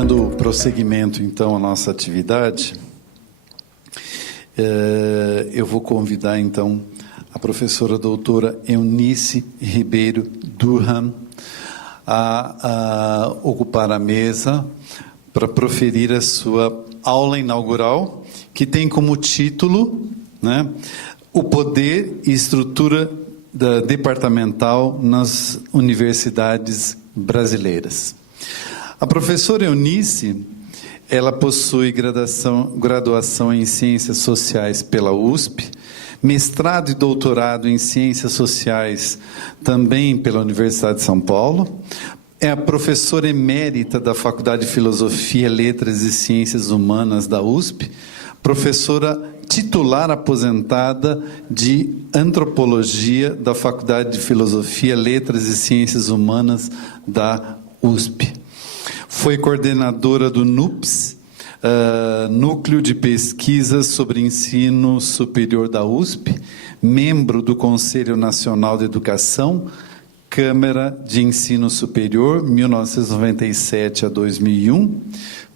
Dando prosseguimento, então, à nossa atividade, eu vou convidar, então, a professora doutora Eunice Ribeiro Durham a ocupar a mesa para proferir a sua aula inaugural, que tem como título, né, o poder e estrutura departamental nas universidades brasileiras. A professora Eunice, ela possui graduação em Ciências Sociais pela USP, mestrado e doutorado em Ciências Sociais também pela Universidade de São Paulo, é a professora emérita da Faculdade de Filosofia, Letras e Ciências Humanas da USP, professora titular aposentada de Antropologia da Faculdade de Filosofia, Letras e Ciências Humanas da USP. Foi coordenadora do NUPS, Núcleo de Pesquisa sobre Ensino Superior da USP, membro do Conselho Nacional de Educação, Câmara de Ensino Superior, 1997 a 2001,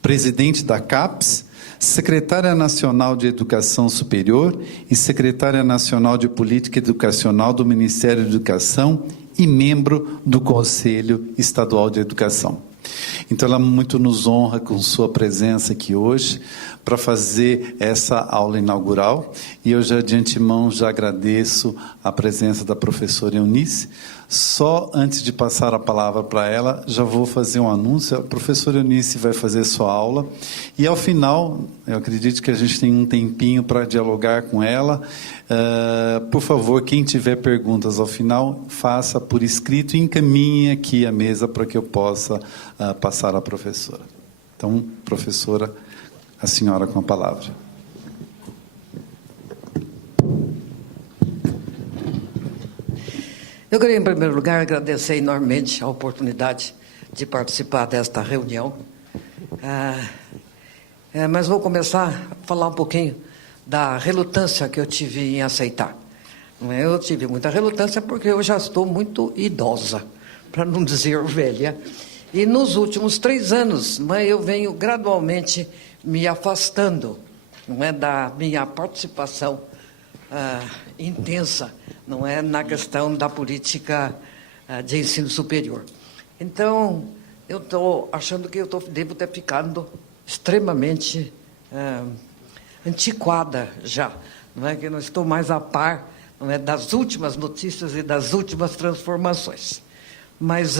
presidente da CAPES, secretária nacional de Educação Superior e secretária nacional de Política Educacional do Ministério da Educação e membro do Conselho Estadual de Educação. Então, ela muito nos honra com sua presença aqui hoje para fazer essa aula inaugural. E eu já de antemão já agradeço a presença da professora Eunice. Só antes de passar a palavra para ela, já vou fazer um anúncio. A professora Eunice vai fazer sua aula. E ao final, eu acredito que a gente tem um tempinho para dialogar com ela. Por favor, quem tiver perguntas ao final, faça por escrito e encaminhe aqui a mesa para que eu possa passar à professora. Então, professora, a senhora com a palavra. Eu queria, em primeiro lugar, agradecer enormemente a oportunidade de participar desta reunião. Mas vou começar a falar um pouquinho da relutância que eu tive em aceitar. Eu tive muita relutância porque eu já estou muito idosa, para não dizer velha. E nos últimos 3 anos, eu venho gradualmente me afastando, da minha participação intensa, na questão da política de ensino superior. Então, eu estou achando que devo ter ficado extremamente antiquada já, que eu não estou mais a par das últimas notícias e das últimas transformações. Mas,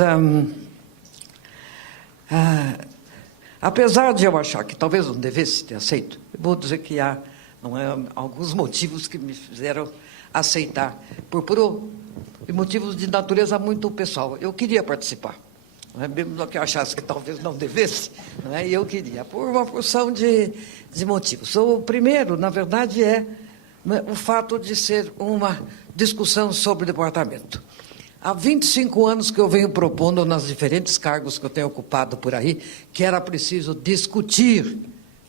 apesar de eu achar que talvez não devesse ter aceito, eu vou dizer que há alguns motivos que me fizeram aceitar, por motivos de natureza muito pessoal. Eu queria participar, mesmo que eu achasse que talvez não devesse, e eu queria, por uma porção de motivos. O primeiro, na verdade, é o fato de ser uma discussão sobre o departamento. Há 25 anos que eu venho propondo, nas diferentes cargos que eu tenho ocupado por aí, que era preciso discutir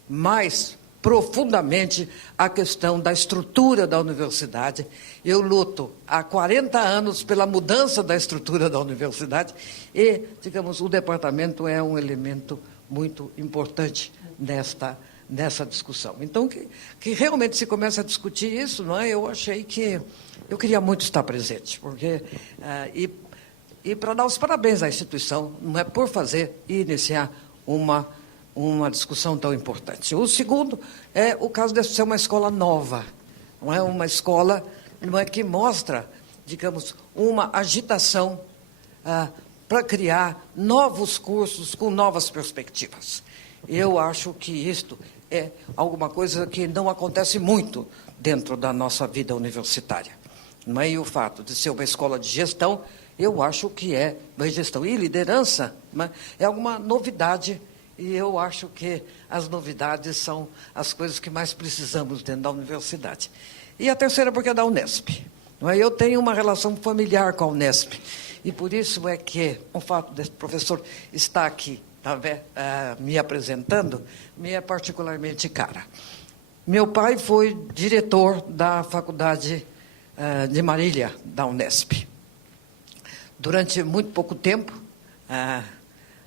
mais profundamente a questão da estrutura da universidade. Eu luto há 40 anos pela mudança da estrutura da universidade e, digamos, o departamento é um elemento muito importante nessa discussão. Então, que realmente se começa a discutir isso, eu achei que eu queria muito estar presente, porque e para dar os parabéns à instituição, por fazer e iniciar uma discussão tão importante. O segundo é o caso de ser uma escola nova, uma escola que mostra, digamos, uma agitação para criar novos cursos com novas perspectivas. Eu acho que isto é alguma coisa que não acontece muito dentro da nossa vida universitária. E o fato de ser uma escola de gestão, eu acho que é gestão e liderança, é alguma novidade. E eu acho que as novidades são as coisas que mais precisamos dentro da universidade. E a terceira, porque é da Unesp. Eu tenho uma relação familiar com a Unesp. E por isso é que o fato desse professor estar aqui, me apresentando, me é particularmente cara. Meu pai foi diretor da Faculdade de Marília, da Unesp. Durante muito pouco tempo,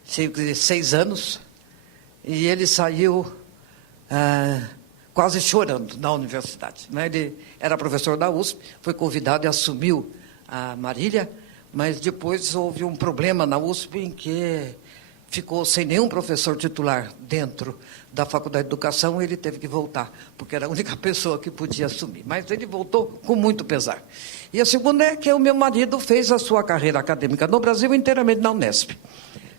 cerca de 6 anos, e ele saiu quase chorando da universidade. Né? Ele era professor da USP, foi convidado e assumiu a Marília, mas depois houve um problema na USP em que ficou sem nenhum professor titular dentro da Faculdade de Educação, e ele teve que voltar, porque era a única pessoa que podia assumir. Mas ele voltou com muito pesar. E a segunda é que o meu marido fez a sua carreira acadêmica no Brasil inteiramente na Unesp.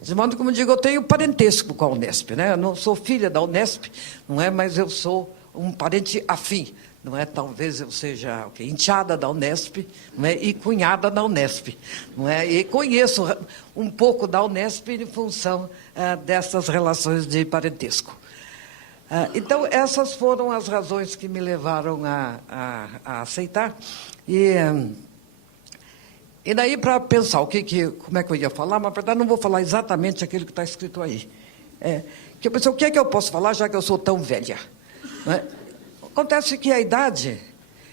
De modo, como eu digo, eu tenho parentesco com a Unesp, né? Eu não sou filha da Unesp, não é? Mas eu sou um parente afim, não é? Talvez eu seja enteada da Unesp, não é? E cunhada da Unesp, não é? E conheço um pouco da Unesp em função dessas relações de parentesco. Então, essas foram as razões que me levaram a aceitar. E daí, para pensar como é que eu ia falar, mas, na verdade, não vou falar exatamente aquilo que está escrito aí. Que eu pensei, o que é que eu posso falar, já que eu sou tão velha? Não é? Acontece que a idade,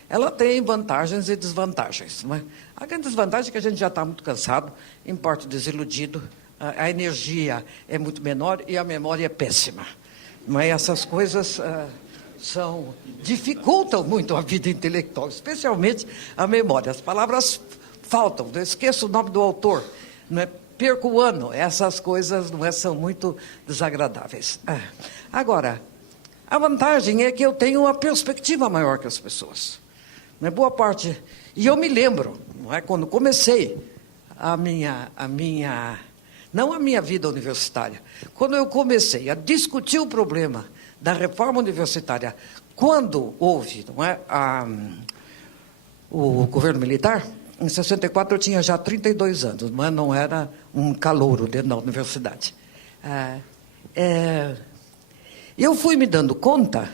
ela tem vantagens e desvantagens. Não é? A grande desvantagem é que a gente já está muito cansado, em parte desiludido, a energia é muito menor e a memória é péssima. Mas essas coisas dificultam muito a vida intelectual, especialmente a memória. As palavras faltam, eu esqueço o nome do autor, não é? Perco o ano, essas coisas não é, são muito desagradáveis. Agora, a vantagem é que eu tenho uma perspectiva maior que as pessoas. Não é? Boa parte, e eu me lembro, não é? Quando comecei não a minha vida universitária, quando eu comecei a discutir o problema da reforma universitária, quando houve, não é, o governo militar, em 64 eu tinha já 32 anos, mas não era um calouro dentro da universidade. Eu fui me dando conta,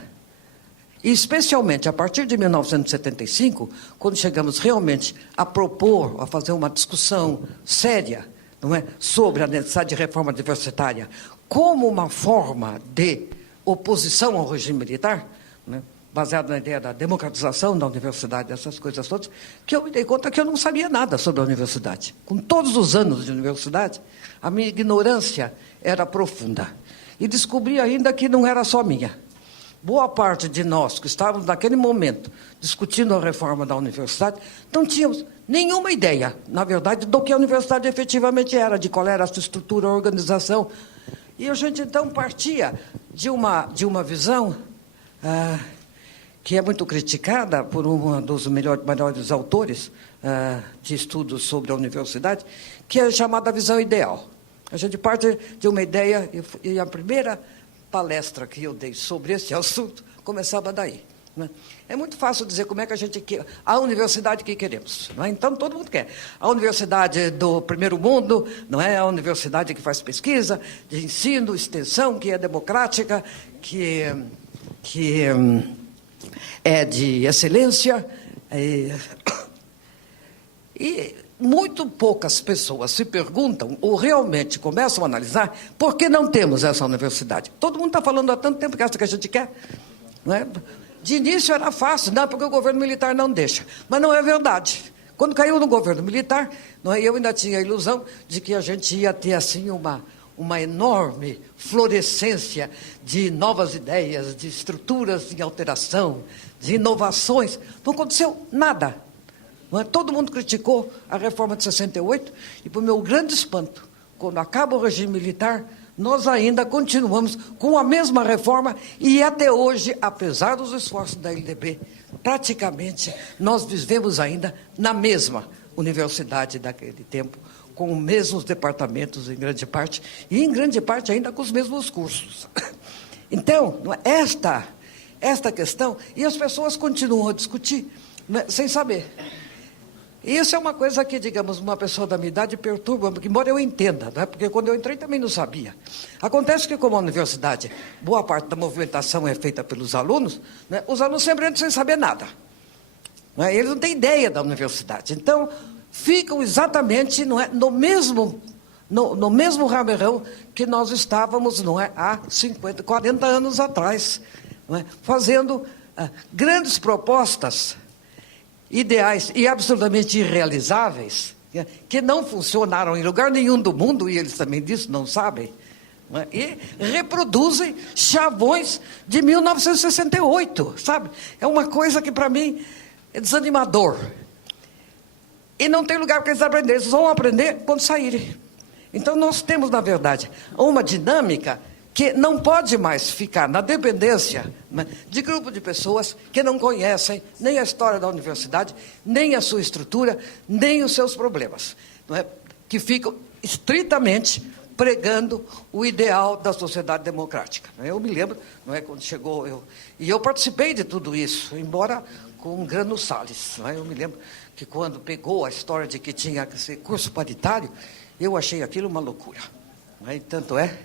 especialmente a partir de 1975, quando chegamos realmente a propor, a fazer uma discussão séria, não é, sobre a necessidade de reforma universitária, como uma forma de oposição ao regime militar, né, baseado na ideia da democratização da universidade, essas coisas todas, que eu me dei conta que eu não sabia nada sobre a universidade. Com todos os anos de universidade, a minha ignorância era profunda. E descobri ainda que não era só minha. Boa parte de nós que estávamos naquele momento discutindo a reforma da universidade, não tínhamos nenhuma ideia, na verdade, do que a universidade efetivamente era, de qual era a sua estrutura, a organização. E a gente, então, partia de uma visão que é muito criticada por um dos melhores autores de estudos sobre a universidade, que é chamada visão ideal. A gente parte de uma ideia, e a primeira palestra que eu dei sobre esse assunto começava daí. Né? É muito fácil dizer como é que a gente quer, a universidade que queremos. Não é? Então, todo mundo quer. A universidade do primeiro mundo, não é? A universidade que faz pesquisa, de ensino, extensão, que é democrática, que é de excelência. E muito poucas pessoas se perguntam, ou realmente começam a analisar, por que não temos essa universidade? Todo mundo está falando há tanto tempo que essa que a gente quer. Não é? De início era fácil, não, porque o governo militar não deixa. Mas não é verdade. Quando caiu no governo militar, não é, eu ainda tinha a ilusão de que a gente ia ter assim uma enorme florescência de novas ideias, de estruturas em alteração, de inovações. Não aconteceu nada. Não é? Todo mundo criticou a reforma de 68 e, para o meu grande espanto, quando acaba o regime militar, nós ainda continuamos com a mesma reforma e até hoje, apesar dos esforços da LDB, praticamente nós vivemos ainda na mesma universidade daquele tempo, com os mesmos departamentos em grande parte, e em grande parte ainda com os mesmos cursos. Então, esta questão, e as pessoas continuam a discutir, né, sem saber. Isso é uma coisa que, digamos, uma pessoa da minha idade perturba, embora eu entenda, né? Porque quando eu entrei também não sabia. Acontece que, como a universidade, boa parte da movimentação é feita pelos alunos, né? Os alunos sempre entram sem saber nada. Né? Eles não têm ideia da universidade. Então, ficam exatamente, não é, no mesmo ramerão que nós estávamos, não é, há 50, 40 anos atrás, não é, fazendo grandes propostas ideais e absolutamente irrealizáveis, que não funcionaram em lugar nenhum do mundo, e eles também disso não sabem, não é? E reproduzem chavões de 1968, sabe? É uma coisa que, para mim, é desanimador. E não tem lugar para eles aprenderem. Eles vão aprender quando saírem. Então, nós temos, na verdade, uma dinâmica que não pode mais ficar na dependência, né, de grupo de pessoas que não conhecem nem a história da universidade, nem a sua estrutura, nem os seus problemas, não é? Que ficam estritamente pregando o ideal da sociedade democrática. Eu me lembro, não é, quando chegou, eu participei de tudo isso, embora com Grano Salles. Não é? Eu me lembro que quando pegou a história de que tinha que ser curso paritário, eu achei aquilo uma loucura. Não é? E tanto é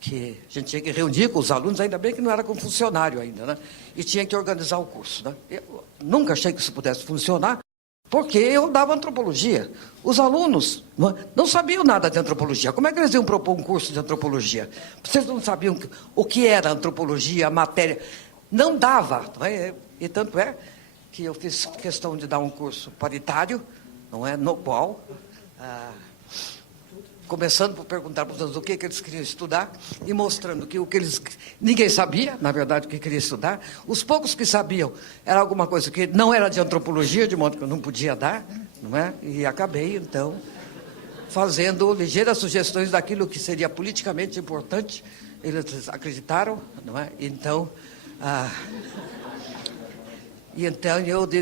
que a gente tinha que reunir com os alunos, ainda bem que não era com funcionário ainda, né? E tinha que organizar o curso. Né? Eu nunca achei que isso pudesse funcionar, porque eu dava antropologia. Os alunos não sabiam nada de antropologia. Como é que eles iam propor um curso de antropologia? Vocês não sabiam o que era antropologia, a matéria. Não dava. Não é? E tanto é que eu fiz questão de dar um curso paritário, não é? No qual, começando por perguntar para os alunos o que eles queriam estudar e mostrando que ninguém sabia, na verdade, o que queria estudar. Os poucos que sabiam era alguma coisa que não era de antropologia, de modo que eu não podia dar, não é? E acabei, então, fazendo ligeiras sugestões daquilo que seria politicamente importante. Eles acreditaram, não é? Então,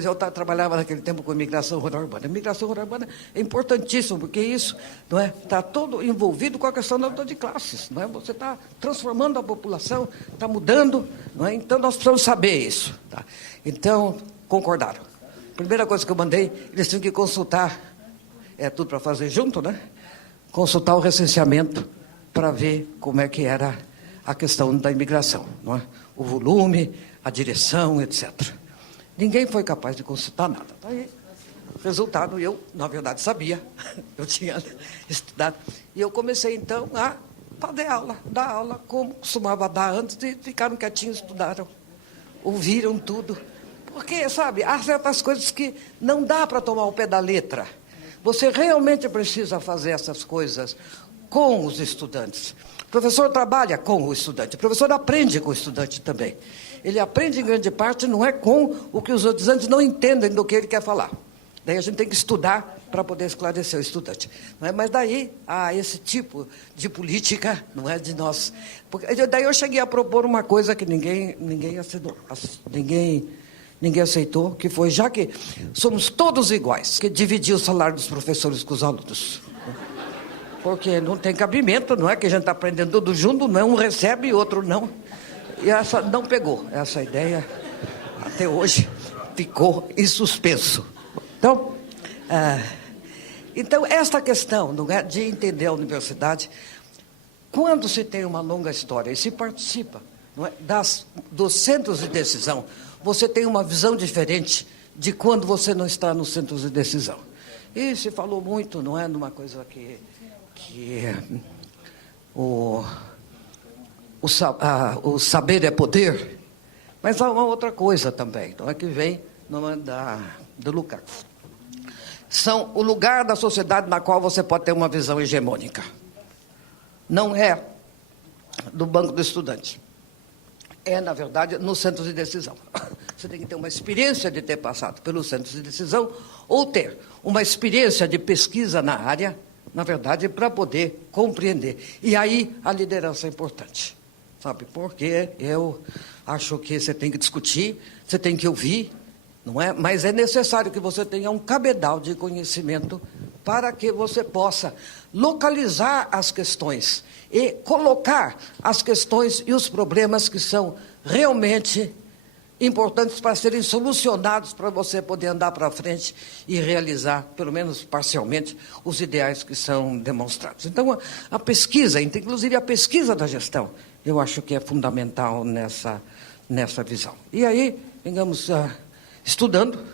eu trabalhava naquele tempo com imigração rural urbana. A imigração rural urbana é importantíssimo, porque isso não é, está todo envolvido com a questão da luta de classes. Não é? Você está transformando a população, está mudando, não é? Então nós precisamos saber isso. Tá? Então, concordaram. Primeira coisa que eu mandei, eles tinham que consultar, tudo para fazer junto, né? Consultar o recenseamento para ver como é que era a questão da imigração, não é? O volume, a direção, etc. Ninguém foi capaz de consultar nada. Aí, resultado, eu, na verdade, sabia. Eu tinha estudado. E eu comecei, então, a dar aula, como costumava dar antes, e ficaram quietinhos, estudaram. Ouviram tudo. Porque, sabe, há certas coisas que não dá para tomar o pé da letra. Você realmente precisa fazer essas coisas com os estudantes. O professor trabalha com o estudante. O professor aprende com o estudante também. Ele aprende, em grande parte, não é com o que os estudantes não entendem do que ele quer falar. Daí a gente tem que estudar para poder esclarecer o estudante. Não é? Mas daí há esse tipo de política, não é, de nós. Porque, daí eu cheguei a propor uma coisa que ninguém aceitou, que foi, já que somos todos iguais, que dividir o salário dos professores com os alunos. Porque não tem cabimento, não é que a gente está aprendendo tudo junto, não é um recebe e outro não. E essa não pegou, essa ideia até hoje ficou em suspenso. Então esta questão, não é, de entender a universidade, quando se tem uma longa história e se participa, não é, dos centros de decisão, você tem uma visão diferente de quando você não está nos centros de decisão. E se falou muito, não é, numa coisa que o saber é poder, mas há uma outra coisa também, não é, que vem do Lukács. São o lugar da sociedade na qual você pode ter uma visão hegemônica. Não é do banco do estudante. É, na verdade, no centro de decisão. Você tem que ter uma experiência de ter passado pelos centros de decisão ou ter uma experiência de pesquisa na área, na verdade, para poder compreender. E aí a liderança é importante. Sabe, porque eu acho que você tem que discutir, você tem que ouvir, não é? Mas é necessário que você tenha um cabedal de conhecimento para que você possa localizar as questões e colocar as questões e os problemas que são realmente importantes para serem solucionados, para você poder andar para frente e realizar, pelo menos parcialmente, os ideais que são demonstrados. Então, a pesquisa, inclusive a pesquisa da gestão, eu acho que é fundamental nessa visão. E aí, digamos, estudando,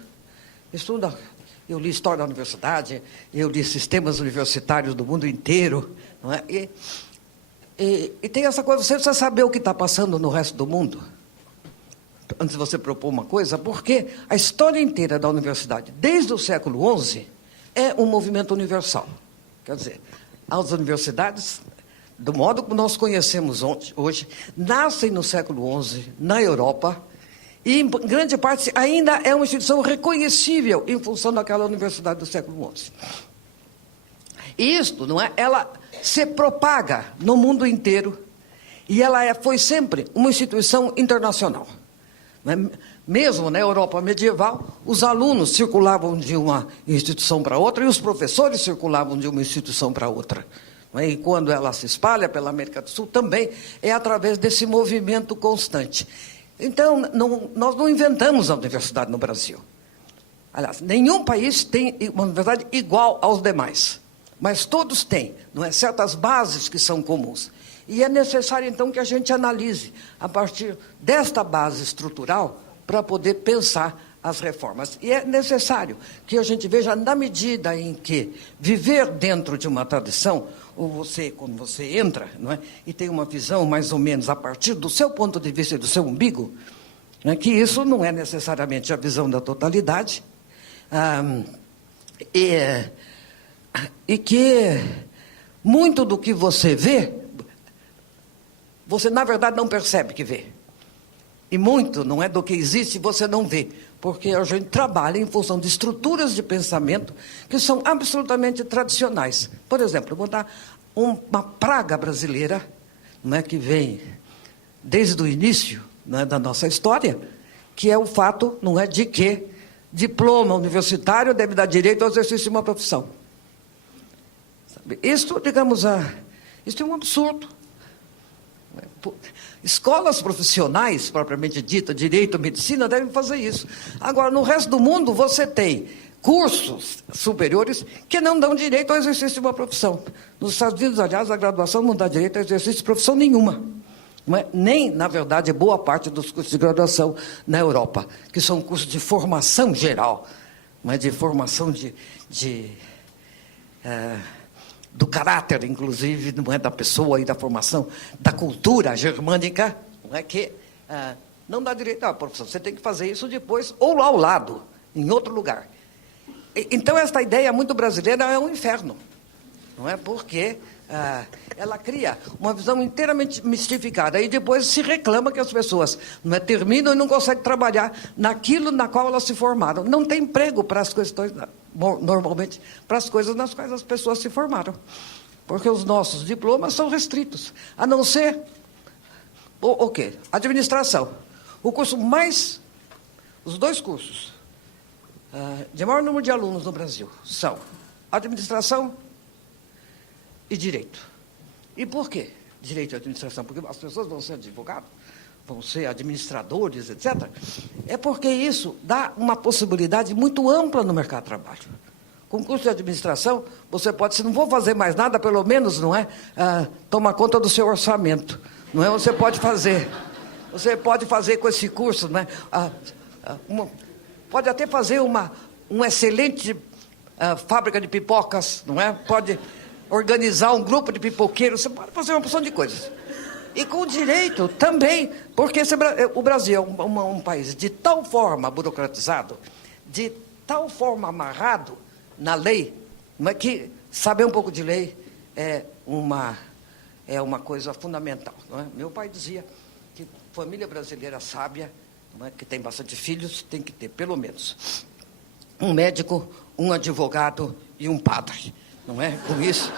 eu li história da universidade, eu li sistemas universitários do mundo inteiro, não é? E tem essa coisa, você precisa saber o que está passando no resto do mundo, antes de você propor uma coisa, porque a história inteira da universidade, desde o século XI, é um movimento universal. Quer dizer, as universidades do modo como nós conhecemos hoje, nascem no século XI, na Europa, e, em grande parte, ainda é uma instituição reconhecível em função daquela universidade do século XI. E isto, não é? Ela se propaga no mundo inteiro e ela foi sempre uma instituição internacional. Mesmo na Europa medieval, os alunos circulavam de uma instituição para outra e os professores circulavam de uma instituição para outra. E quando ela se espalha pela América do Sul, também é através desse movimento constante. Então, nós não inventamos a universidade no Brasil. Aliás, nenhum país tem uma universidade igual aos demais. Mas todos têm, não é, certas bases que são comuns. E é necessário, então, que a gente analise, a partir desta base estrutural, para poder pensar as reformas. E é necessário que a gente veja, na medida em que viver dentro de uma tradição, ou você, quando você entra, não é, e tem uma visão mais ou menos a partir do seu ponto de vista e do seu umbigo, né, que isso não é necessariamente a visão da totalidade, e que muito do que você vê, você, na verdade, não percebe que vê. E muito, não é, do que existe, você não vê. Porque a gente trabalha em função de estruturas de pensamento que são absolutamente tradicionais. Por exemplo, eu vou dar uma praga brasileira, não é, que vem desde o início, não é, da nossa história, que é o fato, não é, de que diploma universitário deve dar direito ao exercício de uma profissão. Isso, digamos, isso é um absurdo. Escolas profissionais, propriamente dita, direito, medicina, devem fazer isso. Agora, no resto do mundo, você tem cursos superiores que não dão direito ao exercício de uma profissão. Nos Estados Unidos, aliás, a graduação não dá direito ao exercício de profissão nenhuma. Não é? Nem, na verdade, boa parte dos cursos de graduação na Europa, que são cursos de formação geral, não é? De formação do caráter, inclusive, não é, da pessoa e da formação, da cultura germânica, não é, que não dá direito à profissão. Você tem que fazer isso depois, ou ao lado, em outro lugar. Então, esta ideia muito brasileira é um inferno, não é? Porque ela cria uma visão inteiramente mistificada, e depois se reclama que as pessoas, não é, terminam e não conseguem trabalhar naquilo na qual elas se formaram. Não tem emprego para as questões, normalmente, para as coisas nas quais as pessoas se formaram. Porque os nossos diplomas são restritos, a não ser o quê? Administração. O curso mais, os dois cursos de maior número de alunos no Brasil são administração e direito. E por quê direito e administração? Porque as pessoas vão ser advogados, vão ser administradores, etc. É porque isso dá uma possibilidade muito ampla no mercado de trabalho. Com curso de administração, você pode, se não vou fazer mais nada, pelo menos, não é, tomar conta do seu orçamento. Não é? Você pode fazer com esse curso, não é, pode até fazer uma excelente fábrica de pipocas, não é? Pode organizar um grupo de pipoqueiros, você pode fazer uma porção de coisas. E com o direito também, porque o Brasil é um país de tal forma burocratizado, de tal forma amarrado na lei, mas que saber um pouco de lei é uma coisa fundamental. Não é? Meu pai dizia que família brasileira sábia, não é, que tem bastante filhos, tem que ter pelo menos um médico, um advogado e um padre. Não é? Com isso,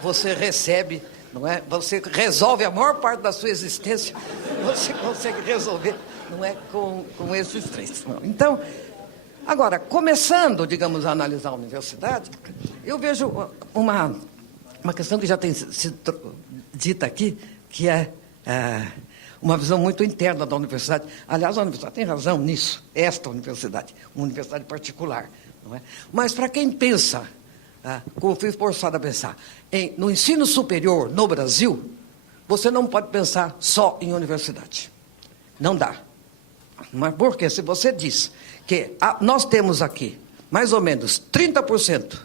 você recebe, não é? Você resolve a maior parte da sua existência, você consegue resolver, não é? Com esses três. Não. Então, agora, começando, digamos, a analisar a universidade, eu vejo uma questão que já tem sido dita aqui, que é uma visão muito interna da universidade. Aliás, a universidade tem razão nisso, esta universidade, uma universidade particular. Não é? Mas para quem pensa, como fui forçado a pensar, no ensino superior no Brasil, você não pode pensar só em universidade. Não dá. Mas porque se você diz que nós temos aqui mais ou menos 30%,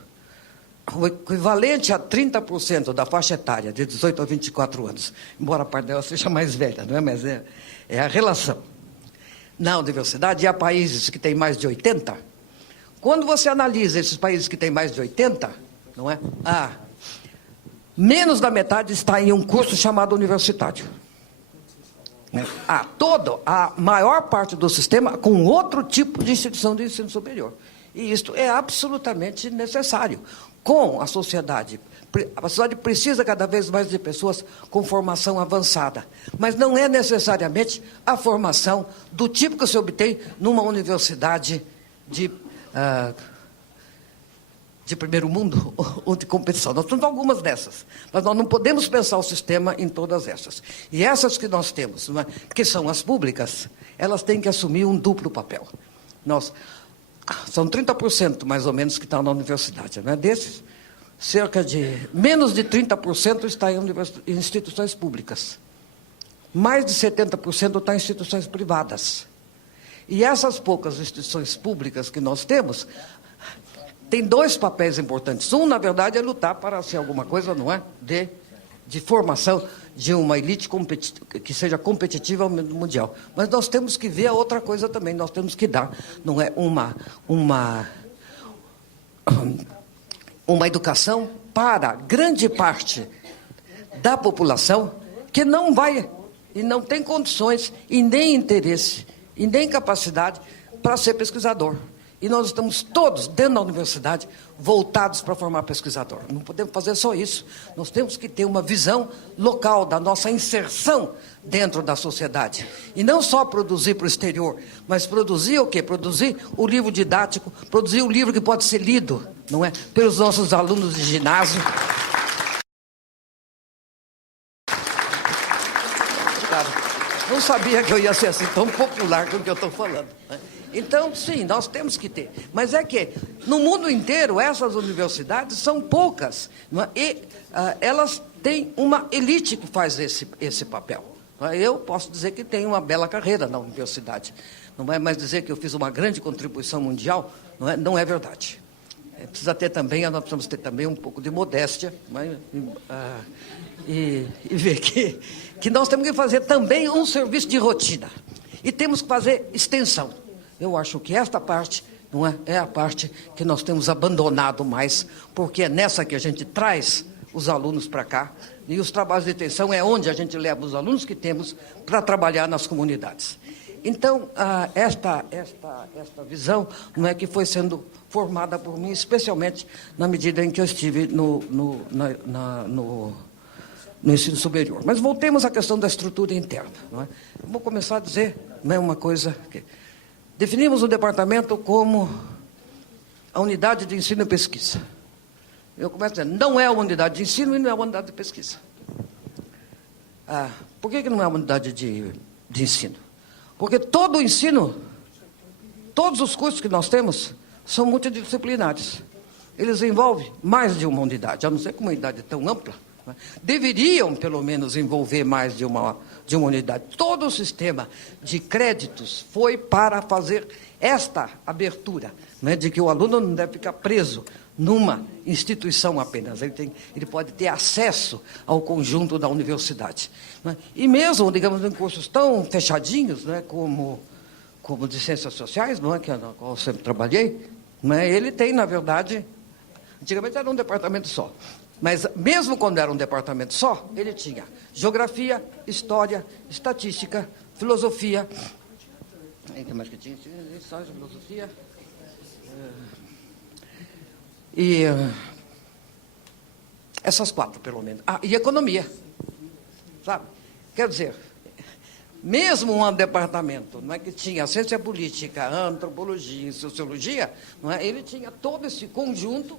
o equivalente a 30% da faixa etária de 18 a 24 anos, embora a parte dela seja mais velha, não é? Mas é a relação na universidade, e há países que têm mais de 80%. Quando você analisa esses países que têm mais de 80%, não é? menos da metade está em um curso chamado universitário. A maior parte do sistema com outro tipo de instituição de ensino superior. E isto é absolutamente necessário. A sociedade precisa cada vez mais de pessoas com formação avançada, mas não é necessariamente a formação do tipo que se obtém numa universidade de primeiro mundo ou de competição. Nós temos algumas dessas, mas nós não podemos pensar o sistema em todas essas. E essas que nós temos, que são as públicas, elas têm que assumir um duplo papel. São 30% mais ou menos que estão na universidade. Desses, menos de 30% está em instituições públicas. Mais de 70% está em instituições privadas. E essas poucas instituições públicas que nós temos, tem dois papéis importantes. Um, na verdade, é lutar para ser alguma coisa, não é? De formação de uma elite que seja competitiva ao nível mundial. Mas nós temos que ver a outra coisa também. Nós temos que dar, não é, uma educação para grande parte da população que não vai e não tem condições e nem interesse e nem capacidade para ser pesquisador. E nós estamos todos, dentro da universidade, voltados para formar pesquisador. Não podemos fazer só isso. Nós temos que ter uma visão local da nossa inserção dentro da sociedade. E não só produzir para o exterior, mas produzir o quê? Produzir o livro didático, produzir o livro que pode ser lido, não é? Pelos nossos alunos de ginásio. Não sabia que eu ia ser assim tão popular com o que eu estou falando, né? Então, sim, nós temos que ter. Mas é que, no mundo inteiro, essas universidades são poucas. Não é? E elas têm uma elite que faz esse papel. Não é? Eu posso dizer que tenho uma bela carreira na universidade. Não é mais dizer que eu fiz uma grande contribuição mundial, não é verdade. Nós precisamos ter também um pouco de modéstia, e ver que nós temos que fazer também um serviço de rotina. E temos que fazer extensão. Eu acho que esta parte não é a parte que nós temos abandonado mais, porque é nessa que a gente traz os alunos para cá, e os trabalhos de extensão é onde a gente leva os alunos que temos para trabalhar nas comunidades. Então, esta visão não é que foi sendo formada por mim, especialmente na medida em que eu estive no ensino superior. Mas voltemos à questão da estrutura interna. Não é? Vou começar a dizer uma coisa que... Definimos o departamento como a unidade de ensino e pesquisa. Eu começo dizendo, não é uma unidade de ensino e não é uma unidade de pesquisa. Por que não é uma unidade de ensino? Porque todo o ensino, todos os cursos que nós temos, são multidisciplinares. Eles envolvem mais de uma unidade, a não ser que uma unidade tão ampla. Deveriam, pelo menos, envolver mais de uma unidade. Todo o sistema de créditos foi para fazer esta abertura, de que o aluno não deve ficar preso numa instituição apenas. Ele pode ter acesso ao conjunto da universidade. E mesmo, digamos, em cursos tão fechadinhos, como de ciências sociais, que é na qual eu sempre trabalhei, ele tem, na verdade, antigamente era um departamento só. Mas, mesmo quando era um departamento só, ele tinha geografia, história, estatística, filosofia. O que mais que tinha? História, filosofia. E essas quatro, pelo menos. E economia. Sabe? Quer dizer, mesmo um departamento que tinha ciência política, antropologia e sociologia, ele tinha todo esse conjunto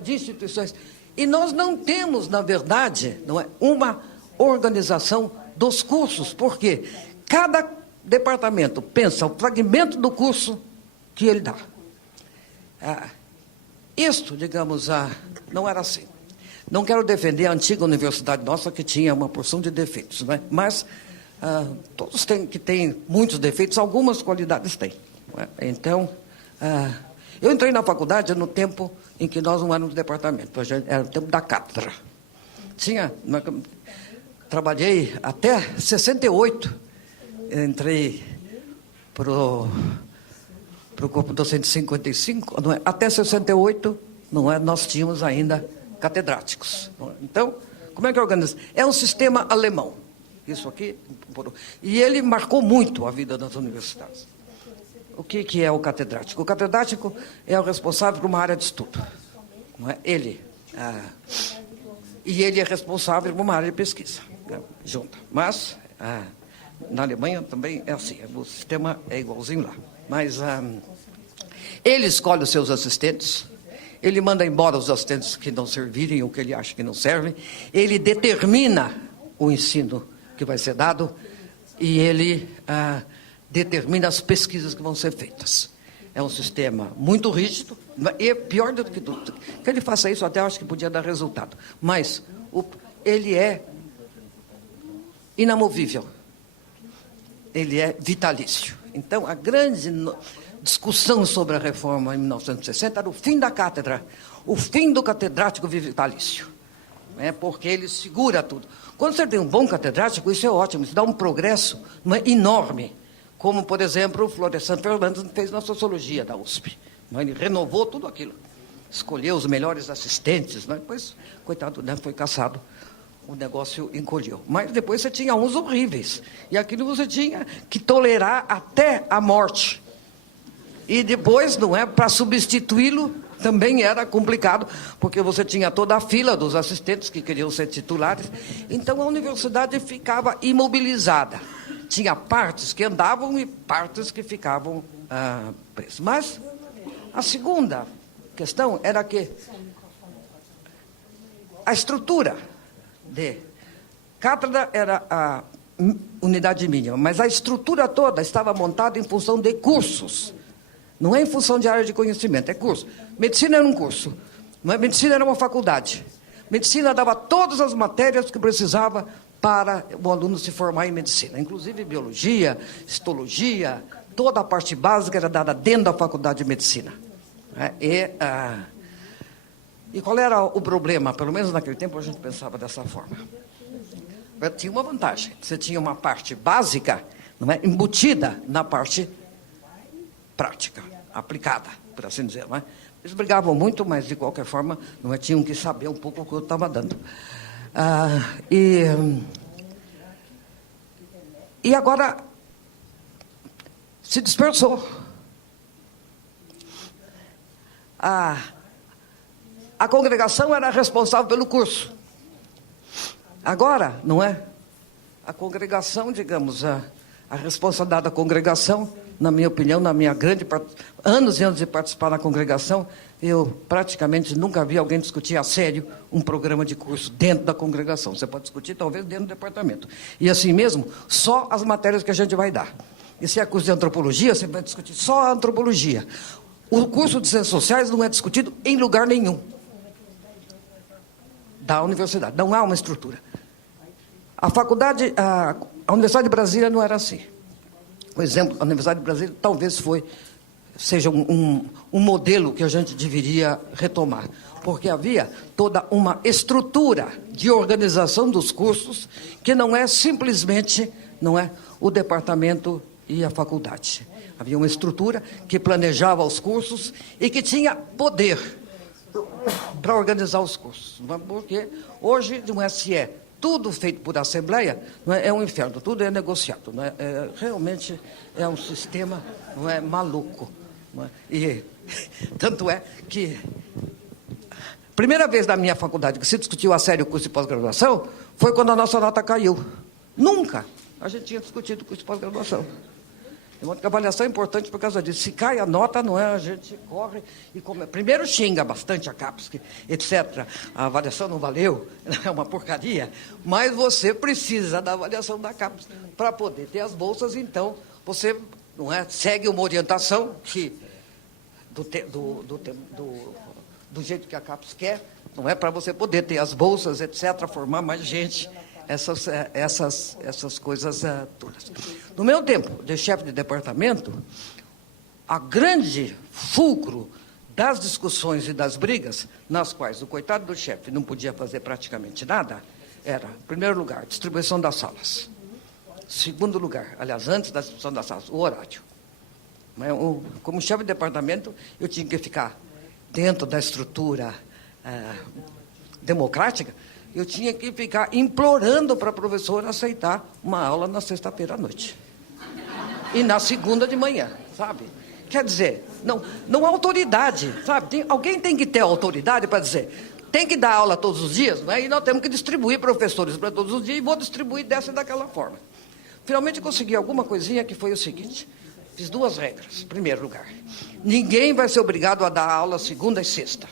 de instituições. E nós não temos, na verdade, uma organização dos cursos, porque cada departamento pensa o fragmento do curso que ele dá. Isto, digamos, não era assim. Não quero defender a antiga universidade nossa, que tinha uma porção de defeitos, mas todos que têm muitos defeitos, algumas qualidades têm. Então, eu entrei na faculdade no tempo em que nós não éramos departamento, era o tempo da cátedra. Trabalhei até 68, entrei para o corpo docente 55, até 68, nós tínhamos ainda catedráticos. Então, Como é que organiza? É um sistema alemão. Isso aqui. E ele marcou muito a vida das universidades. O que é o catedrático? O catedrático é o responsável por uma área de estudo. Não é? Ele. E ele é responsável por uma área de pesquisa. Junta. Mas, na Alemanha também é assim. O sistema é igualzinho lá. Mas ele escolhe os seus assistentes. Ele manda embora os assistentes que não servirem, ou que ele acha que não servem. Ele determina o ensino que vai ser dado e ele determina as pesquisas que vão ser feitas. É um sistema muito rígido, e pior do que tudo. Que ele faça isso, até acho que podia dar resultado. Mas ele é inamovível. Ele é vitalício. Então, a grande discussão sobre a reforma em 1960 era o fim da cátedra, o fim do catedrático vitalício, porque ele segura tudo. Quando você tem um bom catedrático, isso é ótimo, isso dá um progresso enorme, como, por exemplo, o Florestan Fernandes fez na sociologia da USP. Ele renovou tudo aquilo, escolheu os melhores assistentes, depois, coitado, foi cassado, o negócio encolheu. Mas depois você tinha uns horríveis, e aquilo você tinha que tolerar até a morte. E depois, para substituí-lo, também era complicado, porque você tinha toda a fila dos assistentes que queriam ser titulares. Então, a universidade ficava imobilizada. Tinha partes que andavam e partes que ficavam presas. Mas a segunda questão era que a estrutura de cátedra era a unidade mínima, mas a estrutura toda estava montada em função de cursos. Não é em função de área de conhecimento, é curso. Medicina era um curso, medicina era uma faculdade. Medicina dava todas as matérias que precisava para o aluno se formar em medicina, inclusive biologia, histologia, toda a parte básica era dada dentro da faculdade de medicina. E qual era o problema? Pelo menos naquele tempo a gente pensava dessa forma. Tinha uma vantagem, você tinha uma parte básica, embutida na parte prática, aplicada, por assim dizer. Eles brigavam muito, mas de qualquer forma tinham que saber um pouco o que eu estava dando. E agora se dispersou. A congregação era responsável pelo curso. Agora, a congregação, digamos, a responsabilidade da congregação, na minha opinião, anos e anos de participar na congregação, eu praticamente nunca vi alguém discutir a sério um programa de curso dentro da congregação. Você pode discutir, talvez, dentro do departamento. E assim mesmo, só as matérias que a gente vai dar. E se é curso de antropologia, você vai discutir só a antropologia. O curso de ciências sociais não é discutido em lugar nenhum da universidade. Não há uma estrutura. A Universidade de Brasília não era assim. Por exemplo, a Universidade de Brasília talvez seja um modelo que a gente deveria retomar, porque havia toda uma estrutura de organização dos cursos que não é simplesmente o departamento e a faculdade. Havia uma estrutura que planejava os cursos e que tinha poder para organizar os cursos. Porque hoje, se é tudo feito por assembleia, é um inferno, tudo é negociado. Realmente é um sistema maluco. E tanto é que primeira vez na minha faculdade que se discutiu a sério o curso de pós-graduação foi quando a nossa nota caiu. Nunca a gente tinha discutido o curso de pós-graduação. A avaliação é importante por causa disso. Se cai a nota, a gente corre e primeiro xinga bastante a CAPES, etc. A avaliação não valeu, é uma porcaria, mas você precisa da avaliação da CAPES para poder ter as bolsas. Então, você segue uma orientação que do jeito que a CAPES quer, para você poder ter as bolsas, etc., formar mais gente. Essas coisas todas. No meu tempo de chefe de departamento, a grande fulcro das discussões e das brigas, nas quais o coitado do chefe não podia fazer praticamente nada, era, em primeiro lugar, distribuição das salas. Segundo lugar, aliás, antes da distribuição das salas, o horário. Como chefe de departamento, eu tinha que ficar dentro da estrutura democrática. eu tinha que ficar implorando para a professora aceitar uma aula na sexta-feira à noite. E na segunda de manhã, sabe? Quer dizer, não há autoridade, sabe? Alguém tem que ter autoridade para dizer, tem que dar aula todos os dias, né? E nós temos que distribuir professores para todos os dias, e vou distribuir dessa e daquela forma. Finalmente consegui alguma coisinha que foi o seguinte, fiz 2 regras. Em primeiro lugar, ninguém vai ser obrigado a dar aula segunda e sexta.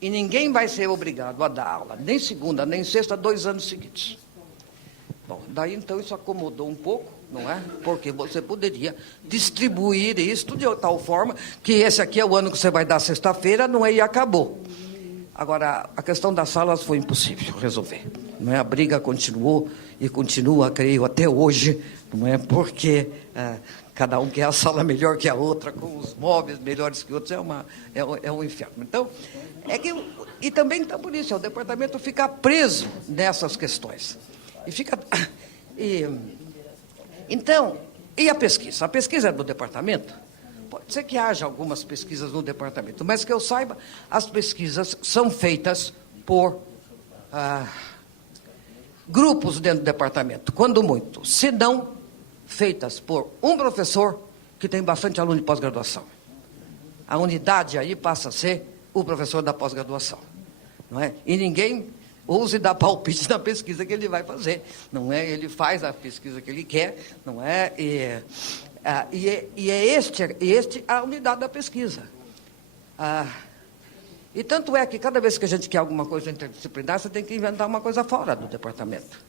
E ninguém vai ser obrigado a dar aula nem segunda, nem sexta, 2 anos seguidos. Bom, daí então isso acomodou um pouco, não é? Porque você poderia distribuir isso de tal forma que esse aqui é o ano que você vai dar sexta-feira, não é? E acabou. Agora, a questão das salas foi impossível resolver. Não é? A briga continuou e continua, creio, até hoje, não é? Porque cada um quer a sala melhor que a outra, com os móveis melhores que outros, é um inferno. Então, e também, então, por isso, o departamento fica preso nessas questões. Então, e a pesquisa? A pesquisa é do departamento? Pode ser que haja algumas pesquisas no departamento, mas que eu saiba, as pesquisas são feitas por grupos dentro do departamento, quando muito, se não feitas por um professor que tem bastante aluno de pós-graduação. A unidade aí passa a ser o professor da pós-graduação, não é? E ninguém ouse dar palpite na pesquisa que ele vai fazer, não é? Ele faz a pesquisa que ele quer, não é? E é este a unidade da pesquisa. E tanto é que cada vez que a gente quer alguma coisa interdisciplinar, você tem que inventar uma coisa fora do departamento.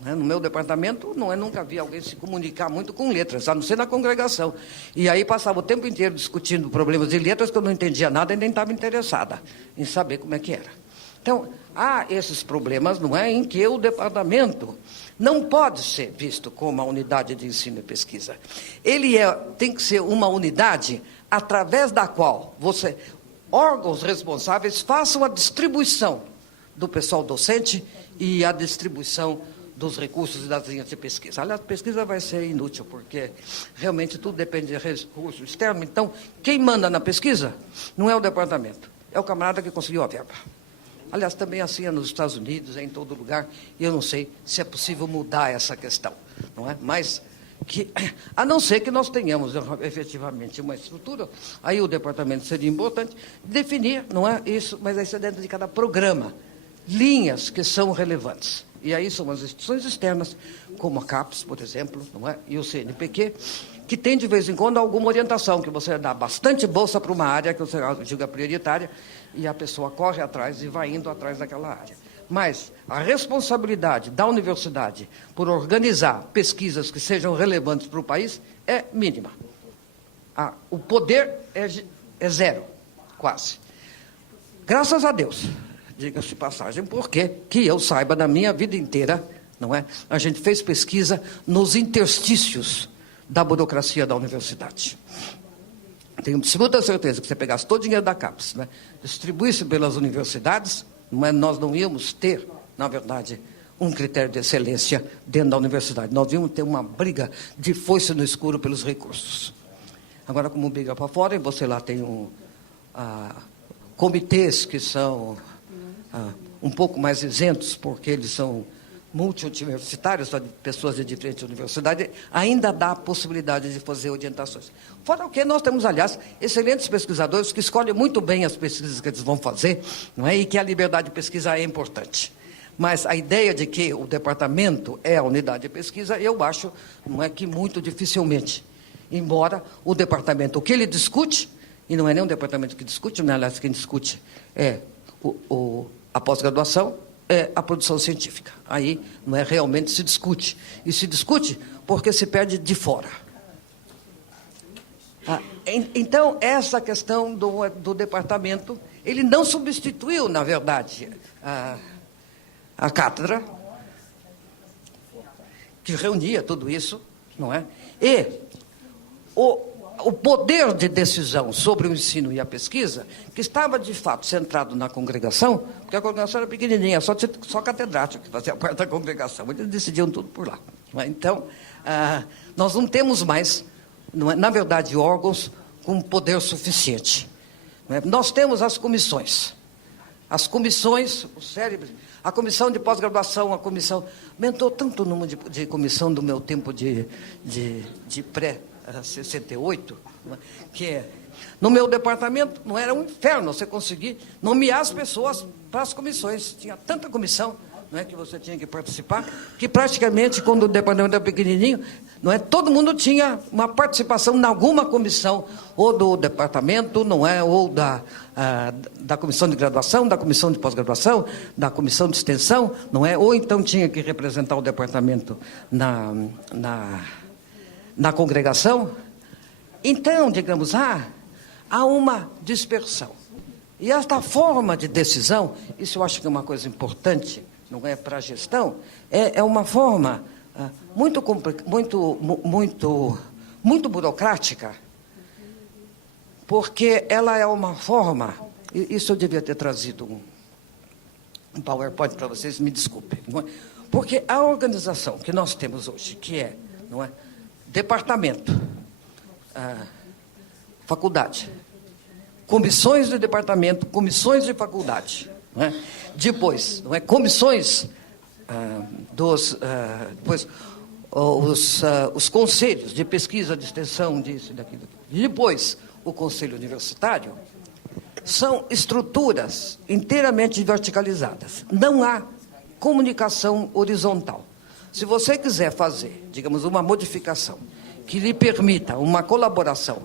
No meu departamento, nunca vi alguém se comunicar muito com letras, a não ser na congregação. E aí passava o tempo inteiro discutindo problemas de letras que eu não entendia nada e nem estava interessada em saber como é que era. Então, há esses problemas, não é, em que o departamento não pode ser visto como uma unidade de ensino e pesquisa. Ele tem que ser uma unidade através da qual órgãos responsáveis façam a distribuição do pessoal docente e a distribuição dos recursos e das linhas de pesquisa. Aliás, a pesquisa vai ser inútil, porque realmente tudo depende de recurso externo. Então, quem manda na pesquisa não é o departamento, é o camarada que conseguiu a verba. Aliás, também assim é nos Estados Unidos, é em todo lugar, e eu não sei se é possível mudar essa questão, não é? Mas, a não ser que nós tenhamos efetivamente uma estrutura, aí o departamento seria importante definir, não é isso, mas aí é dentro de cada programa, linhas que são relevantes. E aí são as instituições externas, como a CAPES, por exemplo, não é? E o CNPq, que tem de vez em quando alguma orientação, que você dá bastante bolsa para uma área que você julga prioritária, e a pessoa corre atrás e vai indo atrás daquela área. Mas a responsabilidade da universidade por organizar pesquisas que sejam relevantes para o país é mínima. O poder é zero, quase. Graças a Deus, diga-se de passagem, porque, que eu saiba, na minha vida inteira, não é? A gente fez pesquisa nos interstícios da burocracia da universidade. Tenho absoluta certeza que você pegasse todo o dinheiro da CAPES, né, distribuísse pelas universidades, nós não íamos ter, na verdade, um critério de excelência dentro da universidade. Nós íamos ter uma briga de foice no escuro pelos recursos. Agora, como briga para fora, você lá tem comitês que são um pouco mais isentos, porque eles são multi-universitários, pessoas de diferentes universidades, ainda dá a possibilidade de fazer orientações. Fora o que nós temos, aliás, excelentes pesquisadores que escolhem muito bem as pesquisas que eles vão fazer, não é? E que a liberdade de pesquisa é importante. Mas a ideia de que o departamento é a unidade de pesquisa, eu acho, não é, que muito dificilmente. Embora o departamento, o que ele discute, e não é nem um departamento que discute, não é, aliás, quem discute é a pós-graduação, é a produção científica. Aí não é realmente se discute. E se discute porque se perde de fora. Então, essa questão do departamento, ele não substituiu, na verdade, a cátedra, que reunia tudo isso, não é? E o poder de decisão sobre o ensino e a pesquisa, que estava, de fato, centrado na congregação, porque a congregação era pequenininha, só catedrático que fazia parte da congregação, eles decidiam tudo por lá. Então, nós não temos mais, na verdade, órgãos com poder suficiente. Nós temos as comissões, as comissões, o cérebro, a comissão de pós-graduação, a comissão... Aumentou tanto o número de comissão do meu tempo de pré-68, que no meu departamento não era um inferno você conseguir nomear as pessoas para as comissões. Tinha tanta comissão, não é, que você tinha que participar, que praticamente, quando o departamento era pequenininho, não é, todo mundo tinha uma participação em alguma comissão, ou do departamento, não é, ou da comissão de graduação, da comissão de pós-graduação, da comissão de extensão, não é, ou então tinha que representar o departamento na congregação. Então, digamos, há uma dispersão. E esta forma de decisão, isso eu acho que é uma coisa importante, não é, para a gestão, é uma forma muito burocrática, porque ela é uma forma, isso eu devia ter trazido um PowerPoint para vocês, me desculpem, não é? Porque a organização que nós temos hoje, que é, não é, departamento, faculdade, comissões de departamento, comissões de faculdade, não é? Depois, não é, comissões depois os conselhos de pesquisa, de extensão, disso e daquilo. E depois, o conselho universitário, são estruturas inteiramente verticalizadas. Não há comunicação horizontal. Se você quiser fazer, digamos, uma modificação que lhe permita uma colaboração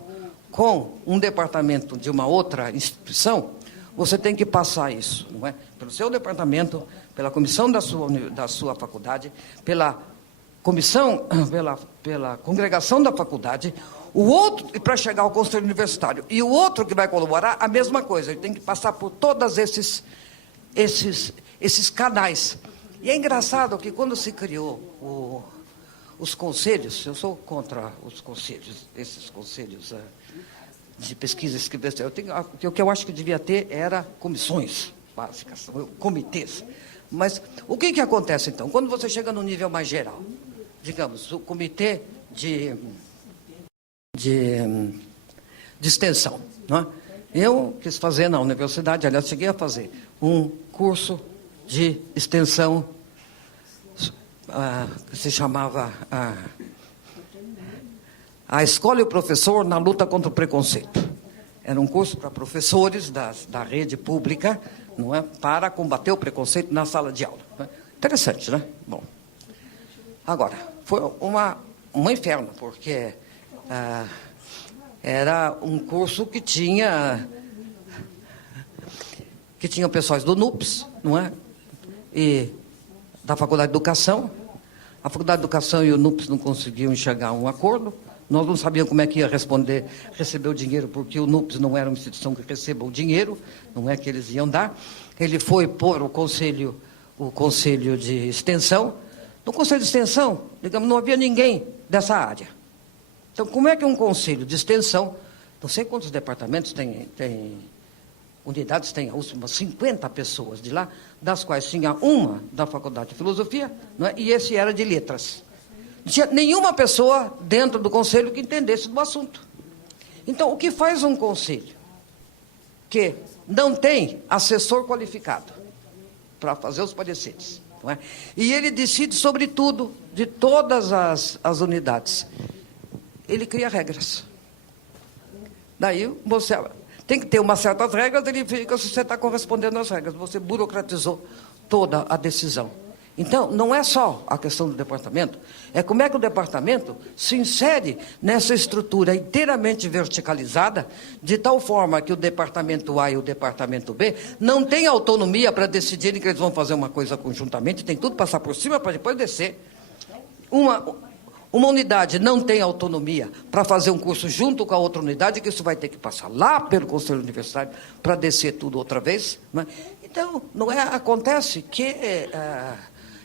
com um departamento de uma outra instituição, você tem que passar isso, não é? Pelo seu departamento, pela comissão da sua faculdade, pela comissão, pela congregação da faculdade, o outro, para chegar ao conselho universitário, e o outro que vai colaborar, a mesma coisa, ele tem que passar por todos esses canais. E é engraçado que quando se criou os conselhos, eu sou contra os conselhos, esses conselhos de pesquisa, o que eu acho que devia ter era comissões básicas, comitês. Mas o que acontece, então? Quando você chega no nível mais geral, digamos, o comitê de extensão, não é? Eu quis fazer na universidade, aliás, cheguei a fazer um curso de extensão que se chamava A Escola e o Professor na Luta contra o Preconceito. Era um curso para professores da rede pública, não é, para combater o preconceito na sala de aula. Interessante, né? Bom, agora, foi um inferno, porque era um curso que tinha pessoas do NUPS, não é? E da Faculdade de Educação. A Faculdade de Educação e o NUPS não conseguiam chegar a um acordo. Nós não sabíamos como é que ia receber o dinheiro, porque o NUPS não era uma instituição que receba o dinheiro, não é que eles iam dar. Ele foi pôr o conselho de extensão. No conselho de extensão, digamos, não havia ninguém dessa área. Então, como é que um conselho de extensão, não sei quantos departamentos unidades tem, umas 50 pessoas de lá, das quais tinha uma da Faculdade de Filosofia, não é? E esse era de Letras. Não tinha nenhuma pessoa dentro do conselho que entendesse do assunto. Então, o que faz um conselho que não tem assessor qualificado para fazer os pareceres, não é? E ele decide sobre tudo, de todas as unidades. Ele cria regras. Daí, você tem que ter umas certas regras, ele fica se você está correspondendo às regras. Você burocratizou toda a decisão. Então, não é só a questão do departamento, é como é que o departamento se insere nessa estrutura inteiramente verticalizada, de tal forma que o departamento A e o departamento B não têm autonomia para decidirem que eles vão fazer uma coisa conjuntamente, tem tudo passar por cima para depois descer. Uma unidade não tem autonomia para fazer um curso junto com a outra unidade, que isso vai ter que passar lá pelo Conselho Universitário para descer tudo outra vez. Né? Então, acontece que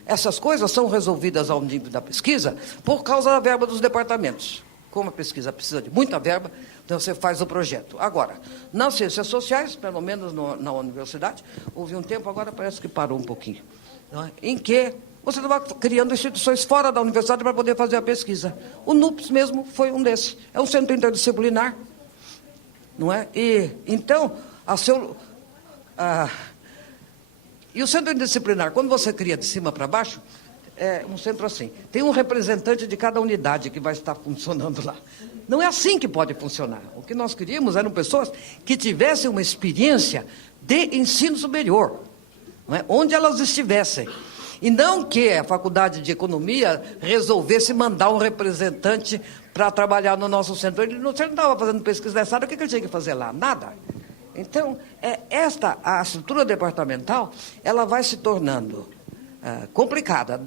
essas coisas são resolvidas ao nível da pesquisa por causa da verba dos departamentos. Como a pesquisa precisa de muita verba, então você faz o projeto. Agora, nas ciências sociais, pelo menos na universidade, houve um tempo, agora parece que parou um pouquinho, não é? Em que você estava criando instituições fora da universidade para poder fazer a pesquisa. O NUPS mesmo foi um desses. É um centro interdisciplinar, não é? E, então, E o centro interdisciplinar, quando você cria de cima para baixo, é um centro assim. Tem um representante de cada unidade que vai estar funcionando lá. Não é assim que pode funcionar. O que nós queríamos eram pessoas que tivessem uma experiência de ensino superior, não é? Onde elas estivessem. E não que a Faculdade de Economia resolvesse mandar um representante para trabalhar no nosso centro. Ele não estava fazendo pesquisa nessa área, o que ele tinha que fazer lá? Nada. Então, a estrutura departamental, ela vai se tornando complicada,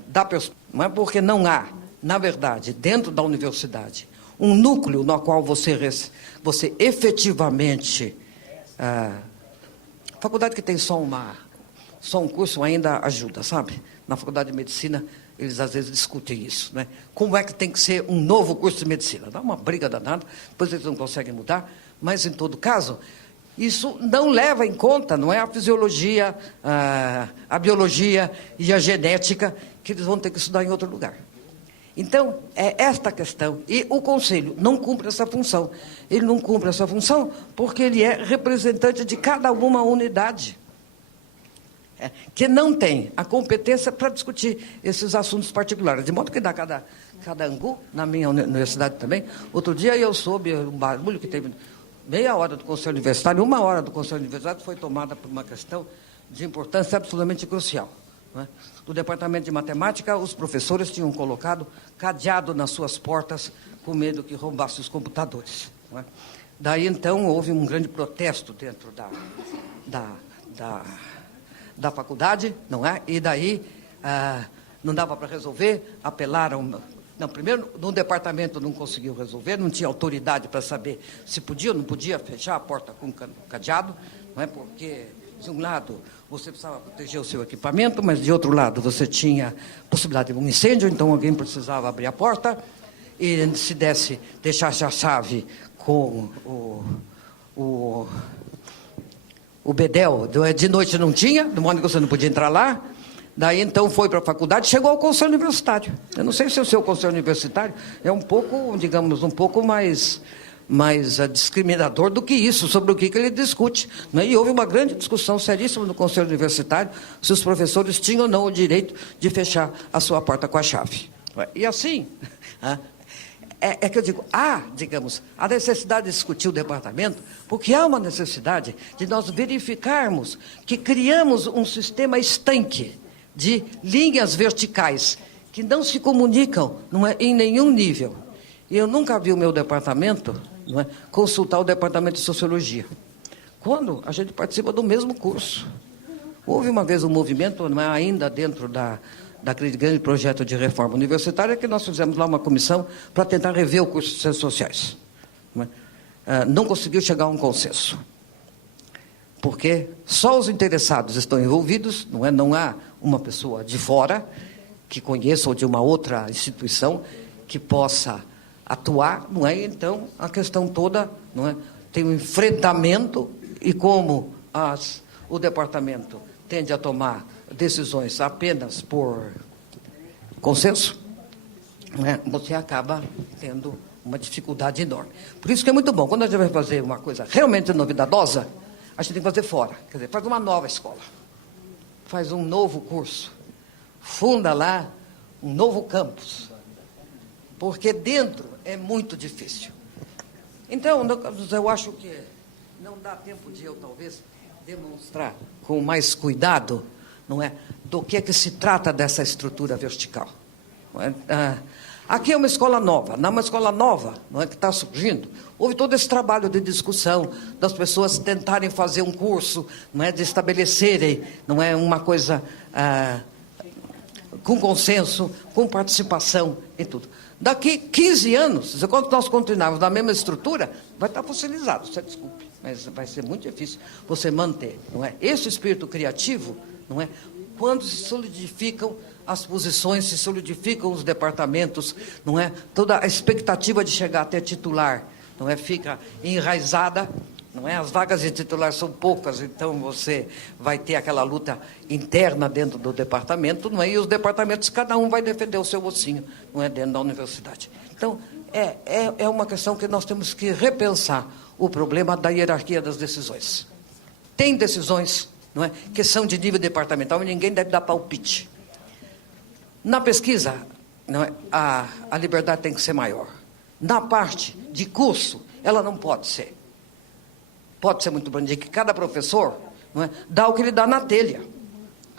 não é porque não há, na verdade, dentro da universidade, um núcleo no qual você efetivamente... A faculdade que tem só um curso ainda ajuda, sabe? Na faculdade de medicina, eles às vezes discutem isso, né? Como é que tem que ser um novo curso de medicina? Dá uma briga danada, depois eles não conseguem mudar, mas, em todo caso, isso não leva em conta, não é a fisiologia, a biologia e a genética, que eles vão ter que estudar em outro lugar. Então, é esta questão. E o Conselho não cumpre essa função. Ele não cumpre essa função porque ele é representante de cada uma unidade, que não tem a competência para discutir esses assuntos particulares. De modo que dá cada angu, na minha universidade também. Outro dia eu soube um barulho que teve meia hora do Conselho Universitário, 1 hora do Conselho Universitário foi tomada por uma questão de importância absolutamente crucial. Do Departamento de Matemática, os professores tinham colocado cadeado nas suas portas com medo que roubasse os computadores. Daí, então, houve um grande protesto dentro da faculdade, não é? E daí não dava para resolver, apelaram... Não, primeiro, no departamento não conseguiu resolver, não tinha autoridade para saber se podia ou não podia fechar a porta com cadeado, não é? Porque, de um lado, você precisava proteger o seu equipamento, mas, de outro lado, você tinha possibilidade de um incêndio, então alguém precisava abrir a porta, e se deixasse a chave com o bedel, de noite não tinha, de modo que você não podia entrar lá. Daí, então, foi para a faculdade, chegou ao Conselho Universitário. Eu não sei se o seu Conselho Universitário é um pouco, digamos, um pouco mais discriminador do que isso, sobre o que ele discute. Né? E houve uma grande discussão seríssima no Conselho Universitário se os professores tinham ou não o direito de fechar a sua porta com a chave. E assim, que eu digo, digamos, a necessidade de discutir o departamento, porque há uma necessidade de nós verificarmos que criamos um sistema estanque de linhas verticais que não se comunicam, não é, em nenhum nível. E eu nunca vi o meu departamento, não é, consultar o departamento de Sociologia, quando a gente participa do mesmo curso. Houve uma vez um movimento, não é, ainda dentro daquele grande projeto de reforma universitária, que nós fizemos lá uma comissão para tentar rever o curso de Ciências Sociais. Não conseguiu chegar a um consenso, porque só os interessados estão envolvidos, não há uma pessoa de fora que conheça ou de uma outra instituição que possa atuar, não é? Então, a questão toda, não é? Tem um enfrentamento e como o departamento tende a tomar decisões apenas por consenso, não é? Você acaba tendo uma dificuldade enorme. Por isso que é muito bom, quando a gente vai fazer uma coisa realmente novidadosa, a gente tem que fazer fora, quer dizer, faz uma nova escola, faz um novo curso, funda lá um novo campus, porque dentro é muito difícil. Então, eu acho que não dá tempo de eu, talvez, demonstrar com mais cuidado, não é, do que se trata dessa estrutura vertical. Não é? Aqui é uma escola nova, não é uma escola nova, não é, que está surgindo. Houve todo esse trabalho de discussão, das pessoas tentarem fazer um curso, não é, de estabelecerem, não é, uma coisa com consenso, com participação e tudo. Daqui 15 anos, quando nós continuarmos na mesma estrutura, vai estar fossilizado, você desculpe, mas vai ser muito difícil você manter, não é? Esse espírito criativo, não é? Quando se solidificam as posições, se solidificam os departamentos, não é? Toda a expectativa de chegar até titular, não é? Fica enraizada, não é? As vagas de titular são poucas, então você vai ter aquela luta interna dentro do departamento, não é? E os departamentos, cada um vai defender o seu ossinho, não é? Dentro da universidade. Então, é uma questão que nós temos que repensar o problema da hierarquia das decisões. Tem decisões, não é? Que são de nível departamental e ninguém deve dar palpite. Na pesquisa, não é? A liberdade tem que ser maior. Na parte de curso, ela não pode ser. Pode ser muito grande, que cada professor, não é? Dá o que ele dá na telha.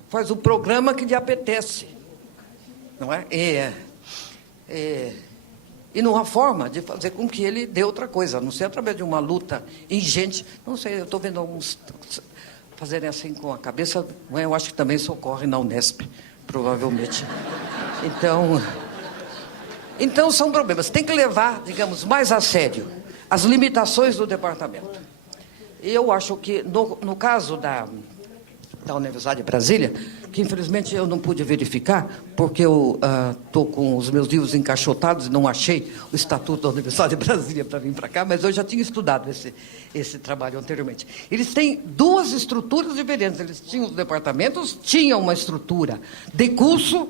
Faz o programa que lhe apetece. Não é? E não há forma de fazer com que ele dê outra coisa, a não ser através de uma luta ingente. Não sei, eu estou vendo alguns fazerem assim com a cabeça, não é? Eu acho que também isso ocorre na Unesp, provavelmente. Então são problemas. Tem que levar, digamos, mais a sério as limitações do departamento. E eu acho que, no caso da Universidade de Brasília, que infelizmente eu não pude verificar, porque eu estou com os meus livros encaixotados e não achei o Estatuto da Universidade de Brasília para vir para cá, mas eu já tinha estudado esse trabalho anteriormente. Eles têm duas estruturas diferentes. Eles tinham os departamentos, tinham uma estrutura de curso,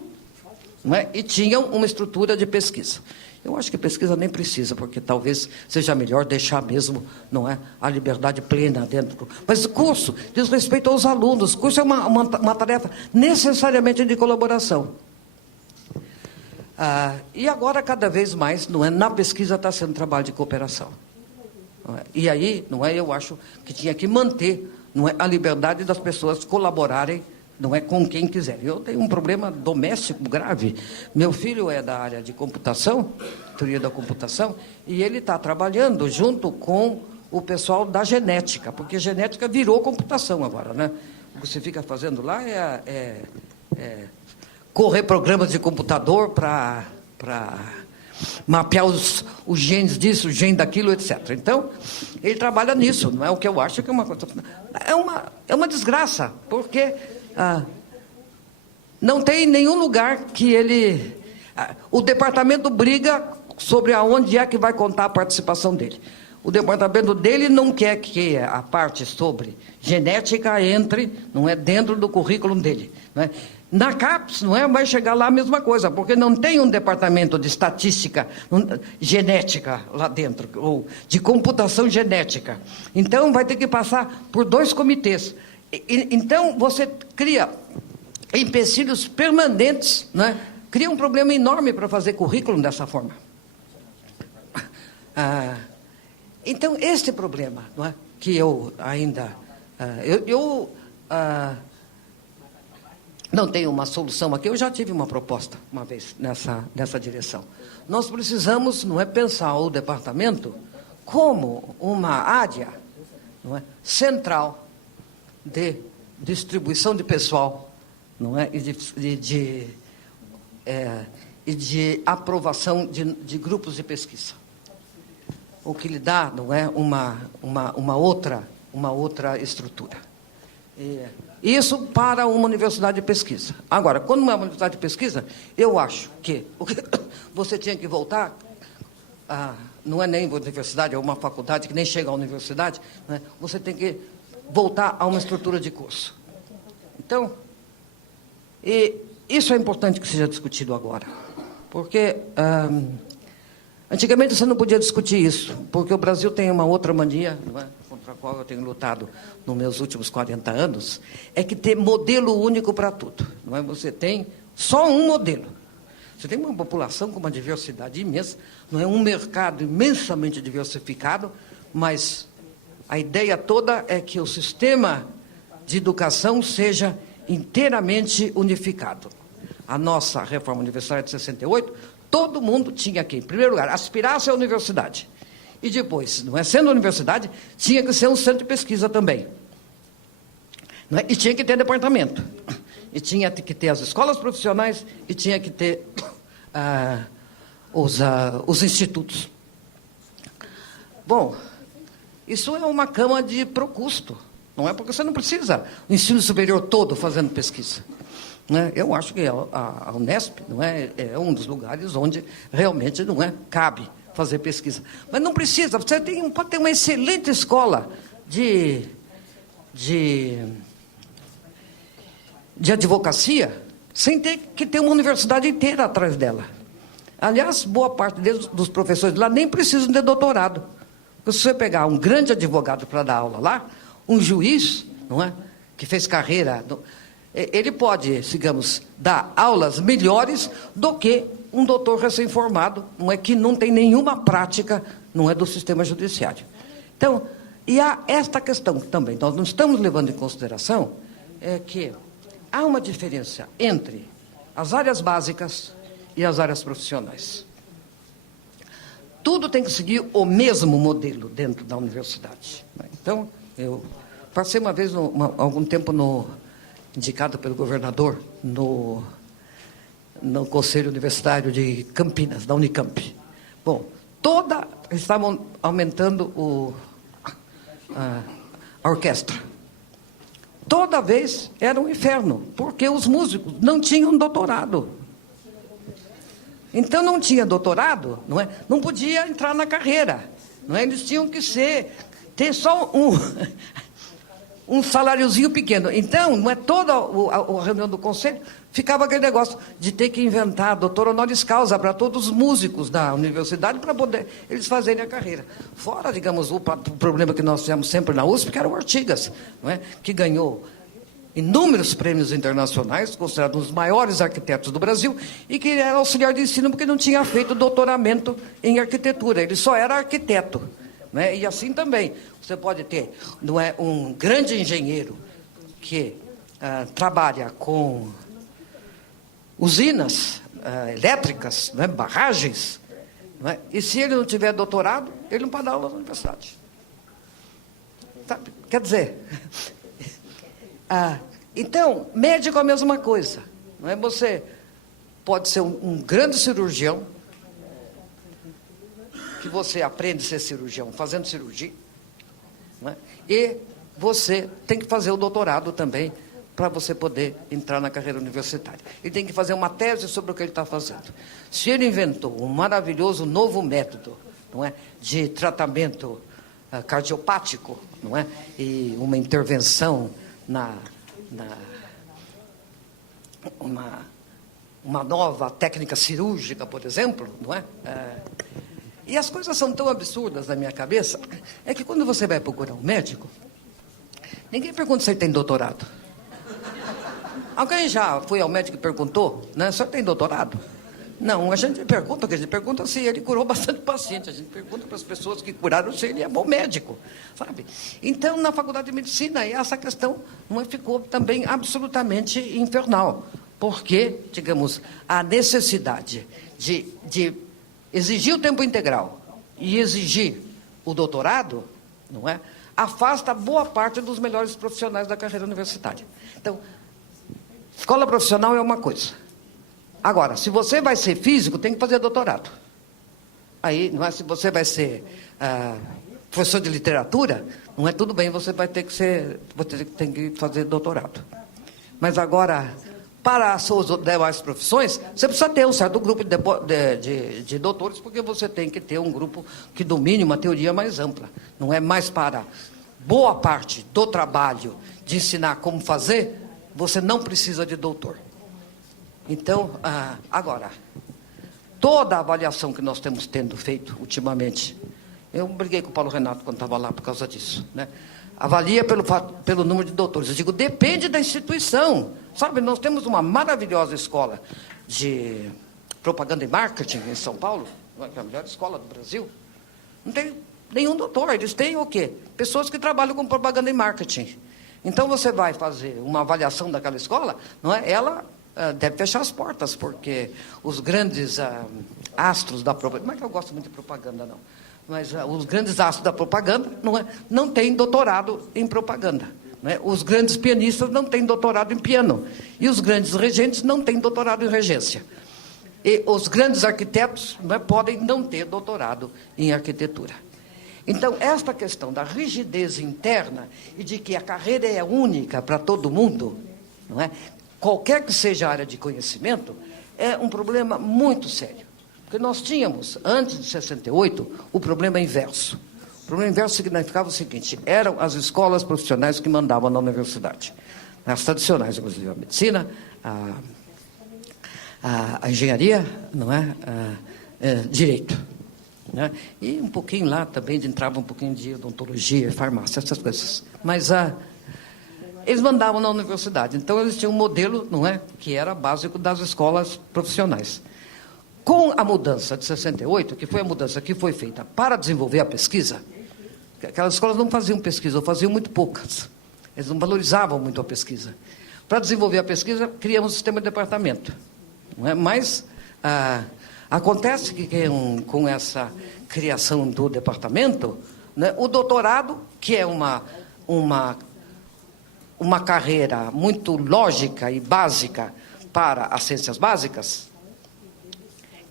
não é? E tinham uma estrutura de pesquisa. Eu acho que pesquisa nem precisa, porque talvez seja melhor deixar mesmo, não é, a liberdade plena dentro. Mas curso diz respeito aos alunos. Curso é uma tarefa necessariamente de colaboração. E agora, cada vez mais, não é, na pesquisa está sendo trabalho de cooperação. Não é? E aí, não é, eu acho que tinha que manter, não é, a liberdade das pessoas colaborarem, não é, com quem quiser. Eu tenho um problema doméstico grave. Meu filho é da área de computação, teoria da computação, e ele está trabalhando junto com o pessoal da genética, porque genética virou computação agora, né? O que você fica fazendo lá é correr programas de computador para mapear os genes disso, o gene daquilo, etc. Então, ele trabalha nisso, não é o que eu acho que é uma coisa... É uma desgraça, porque... não tem nenhum lugar que ele... o departamento briga sobre aonde é que vai contar a participação dele. O departamento dele não quer que a parte sobre genética entre, não é, dentro do currículo dele. Não é? Na CAPES, não é, vai chegar lá a mesma coisa, porque não tem um departamento de estatística genética lá dentro, ou de computação genética. Então, vai ter que passar por 2 comitês. Então, você cria empecilhos permanentes, né? Cria um problema enorme para fazer currículo dessa forma. Então, este problema, não é? Que eu ainda... não tenho uma solução aqui, eu já tive uma proposta uma vez nessa direção. Nós precisamos, não é, pensar o departamento como uma área, não é, central de distribuição de pessoal, não é? E de aprovação de grupos de pesquisa. O que lhe dá, não é, uma outra estrutura. Isso para uma universidade de pesquisa. Agora, quando uma universidade de pesquisa, eu acho que você tinha que voltar, não é nem uma universidade, é uma faculdade que nem chega à universidade, não é? Você tem que voltar a uma estrutura de curso. Então, isso é importante que seja discutido agora, porque antigamente você não podia discutir isso, porque o Brasil tem uma outra mania, não é, contra a qual eu tenho lutado nos meus últimos 40 anos, é que ter modelo único para tudo. Não é? Você tem só um modelo. Você tem uma população com uma diversidade imensa, não é, um mercado imensamente diversificado, mas a ideia toda é que o sistema de educação seja inteiramente unificado. A nossa reforma universitária de 68, todo mundo tinha que, em primeiro lugar, aspirar a ser universidade. E depois, não é, sendo universidade, tinha que ser um centro de pesquisa também. Não é? E tinha que ter departamento. E tinha que ter as escolas profissionais e tinha que ter os institutos. Bom, isso é uma cama de procusto, não é? Porque você não precisa o ensino superior todo fazendo pesquisa. Né? Eu acho que a Unesp, não é um dos lugares onde realmente, não é, cabe fazer pesquisa. Mas não precisa, você pode ter uma excelente escola de advocacia sem ter que ter uma universidade inteira atrás dela. Aliás, boa parte dos professores lá nem precisam ter doutorado. Porque se você pegar um grande advogado para dar aula lá, um juiz, não é, que fez carreira, ele pode, digamos, dar aulas melhores do que um doutor recém-formado, não é, que não tem nenhuma prática, não é, do sistema judiciário. Então, e há esta questão também, nós não estamos levando em consideração, que há uma diferença entre as áreas básicas e as áreas profissionais. Tudo tem que seguir o mesmo modelo dentro da universidade. Então, eu passei uma vez, algum tempo, indicado pelo governador, no Conselho Universitário de Campinas, da Unicamp. Bom, estavam aumentando a orquestra. Toda vez era um inferno, porque os músicos não tinham doutorado. Então, não tinha doutorado, não é? Não podia entrar na carreira. Não é? Eles tinham que ter só um saláriozinho pequeno. Então, não é, toda a reunião do conselho ficava aquele negócio de ter que inventar doutor honoris causa para todos os músicos da universidade para poder eles fazerem a carreira. Fora, digamos, o problema que nós tivemos sempre na USP, que era o Artigas, não é? Que ganhou inúmeros prêmios internacionais, considerado um dos maiores arquitetos do Brasil, e que era auxiliar de ensino porque não tinha feito doutoramento em arquitetura, ele só era arquiteto. Né? E assim também, você pode ter, não é, um grande engenheiro que trabalha com usinas elétricas, não é, barragens, não é? E se ele não tiver doutorado, ele não pode dar aula na universidade. Sabe? Quer dizer, então, médico é a mesma coisa. Não é? Você pode ser um grande cirurgião, que você aprende a ser cirurgião fazendo cirurgia, não é? E você tem que fazer o doutorado também para você poder entrar na carreira universitária. Ele tem que fazer uma tese sobre o que ele está fazendo. Se ele inventou um maravilhoso novo método, não é, de tratamento cardiopático, não é, e uma intervenção uma nova técnica cirúrgica, por exemplo, não é? E as coisas são tão absurdas na minha cabeça, é que quando você vai procurar um médico, ninguém pergunta se ele tem doutorado. Alguém já foi ao médico e perguntou, né, o senhor tem doutorado? Não, a gente pergunta se ele curou bastante paciente, a gente pergunta para as pessoas que curaram se ele é bom médico, sabe? Então, na faculdade de medicina, essa questão ficou também absolutamente infernal, porque, digamos, a necessidade de exigir o tempo integral e exigir o doutorado, não é, afasta boa parte dos melhores profissionais da carreira universitária. Então, escola profissional é uma coisa. Agora, se você vai ser físico, tem que fazer doutorado. Aí, não é, se você vai ser professor de literatura, não é, tudo bem, você tem que fazer doutorado. Mas agora, para as suas demais profissões, você precisa ter um certo grupo de doutores, porque você tem que ter um grupo que domine uma teoria mais ampla. Não é mais para boa parte do trabalho de ensinar como fazer, você não precisa de doutor. Então, agora, toda a avaliação que nós temos feito ultimamente, eu briguei com o Paulo Renato quando estava lá por causa disso, né? Avalia pelo número de doutores. Eu digo, depende da instituição. Sabe, nós temos uma maravilhosa escola de propaganda e marketing em São Paulo, que é a melhor escola do Brasil. Não tem nenhum doutor, eles têm o quê? Pessoas que trabalham com propaganda e marketing. Então, você vai fazer uma avaliação daquela escola, não é? Ela deve fechar as portas, porque os grandes astros da propaganda... Não é que eu gosto muito de propaganda, não. Mas os grandes astros da propaganda não têm doutorado em propaganda. Não é? Os grandes pianistas não têm doutorado em piano. E os grandes regentes não têm doutorado em regência. E os grandes arquitetos podem não ter doutorado em arquitetura. Então, esta questão da rigidez interna e de que a carreira é única para todo mundo, não é? Qualquer que seja a área de conhecimento, é um problema muito sério. Porque nós tínhamos, antes de 68, o problema inverso. O problema inverso significava o seguinte: eram as escolas profissionais que mandavam na universidade. As tradicionais, inclusive a medicina, a engenharia, não é? Direito. Né? E um pouquinho lá também entrava um pouquinho de odontologia, farmácia, essas coisas. Mas eles mandavam na universidade. Então, eles tinham um modelo, não é, que era básico das escolas profissionais. Com a mudança de 68, que foi a mudança que foi feita para desenvolver a pesquisa, aquelas escolas não faziam pesquisa, ou faziam muito poucas. Eles não valorizavam muito a pesquisa. Para desenvolver a pesquisa, criamos um sistema de departamento. Não é? Mas acontece que com essa criação do departamento, né, o doutorado, que é uma carreira muito lógica e básica para as ciências básicas,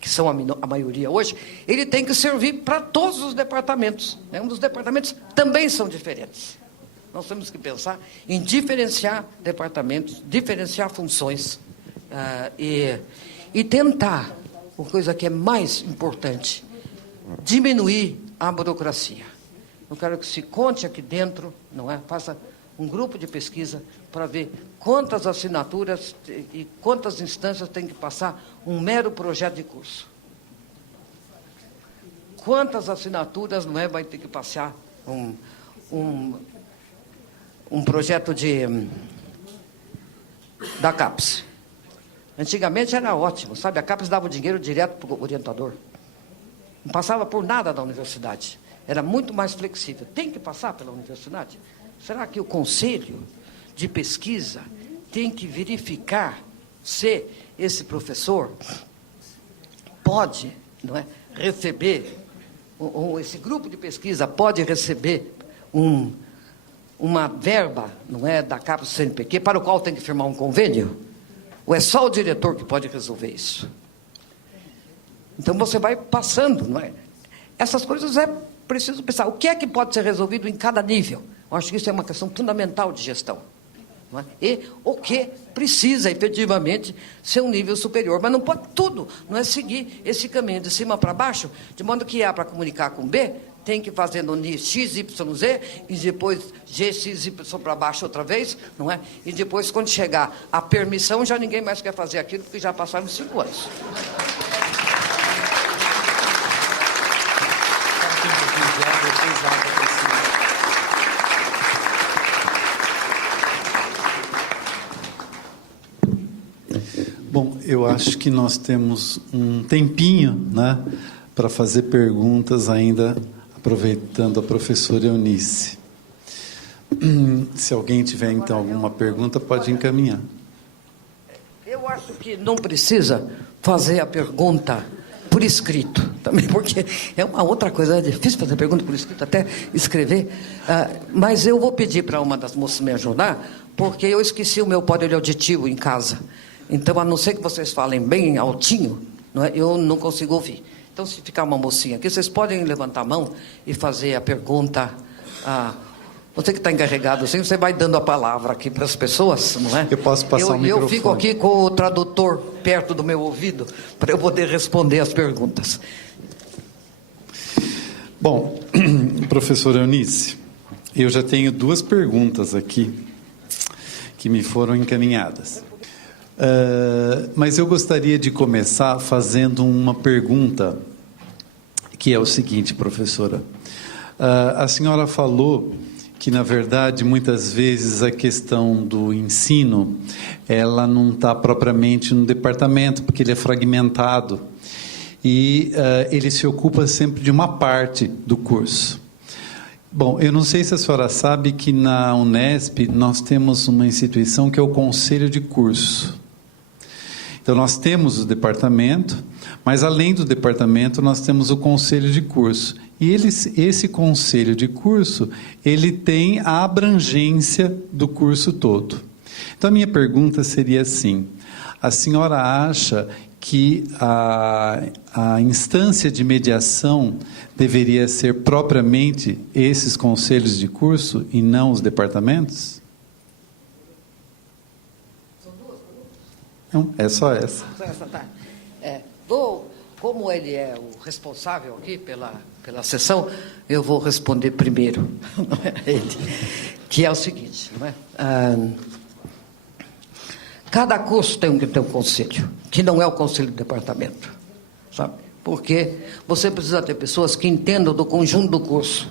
que são a maioria hoje, ele tem que servir para todos os departamentos. Né? Os departamentos também são diferentes. Nós temos que pensar em diferenciar departamentos, diferenciar funções e tentar, uma coisa que é mais importante, diminuir a burocracia. Eu quero que se conte aqui dentro, não é? Faça um grupo de pesquisa para ver quantas assinaturas e quantas instâncias tem que passar um mero projeto de curso. Quantas assinaturas, não é, vai ter que passar um projeto da CAPES. Antigamente era ótimo, sabe? A CAPES dava o dinheiro direto para o orientador. Não passava por nada da universidade. Era muito mais flexível. Tem que passar pela universidade? Será que o conselho de pesquisa tem que verificar se esse professor pode, não é, receber, ou esse grupo de pesquisa pode receber uma verba, não é, da CAPES CNPq, para o qual tem que firmar um convênio? Ou é só o diretor que pode resolver isso? Então você vai passando, não é? Essas coisas é preciso pensar. O que é que pode ser resolvido em cada nível? Eu acho que isso é uma questão fundamental de gestão. Não é? E o que precisa, efetivamente, ser um nível superior. Mas não pode tudo, não é seguir esse caminho de cima para baixo, de modo que A para comunicar com B, tem que fazer no X, Y, Z, e depois G, X, Y para baixo outra vez, não é? E depois, quando chegar a permissão, já ninguém mais quer fazer aquilo, porque já passaram 5 anos. Bom, eu acho que nós temos um tempinho, né, para fazer perguntas ainda, aproveitando a professora Eunice. Se alguém tiver, então, alguma pergunta, pode encaminhar. Eu acho que não precisa fazer a pergunta por escrito, também, porque é uma outra coisa, é difícil fazer pergunta por escrito, até escrever, mas eu vou pedir para uma das moças me ajudar, porque eu esqueci o meu aparelho auditivo em casa. Então, a não ser que vocês falem bem altinho, não é, eu não consigo ouvir. Então, se ficar uma mocinha aqui, vocês podem levantar a mão e fazer a pergunta. Você que está encarregado assim, você vai dando a palavra aqui para as pessoas, não é? Eu posso passar o microfone. Eu fico aqui com o tradutor perto do meu ouvido para eu poder responder as perguntas. Bom, professora Eunice, eu já tenho 2 perguntas aqui que me foram encaminhadas. Mas eu gostaria de começar fazendo uma pergunta, que é o seguinte, professora. A senhora falou que, na verdade, muitas vezes a questão do ensino, ela não está propriamente no departamento, porque ele é fragmentado, e ele se ocupa sempre de uma parte do curso. Bom, eu não sei se a senhora sabe que na Unesp nós temos uma instituição que é o Conselho de Curso. Então, nós temos o departamento, mas além do departamento, nós temos o conselho de curso. E esse conselho de curso, ele tem a abrangência do curso todo. Então, a minha pergunta seria assim: a senhora acha que a instância de mediação deveria ser propriamente esses conselhos de curso e não os departamentos? Não, é só essa. Tá. Como ele é o responsável aqui pela sessão, eu vou responder primeiro, não é ele, que é o seguinte, não é? Cada curso tem que ter um conselho, que não é o conselho do departamento, sabe? Porque você precisa ter pessoas que entendam do conjunto do curso.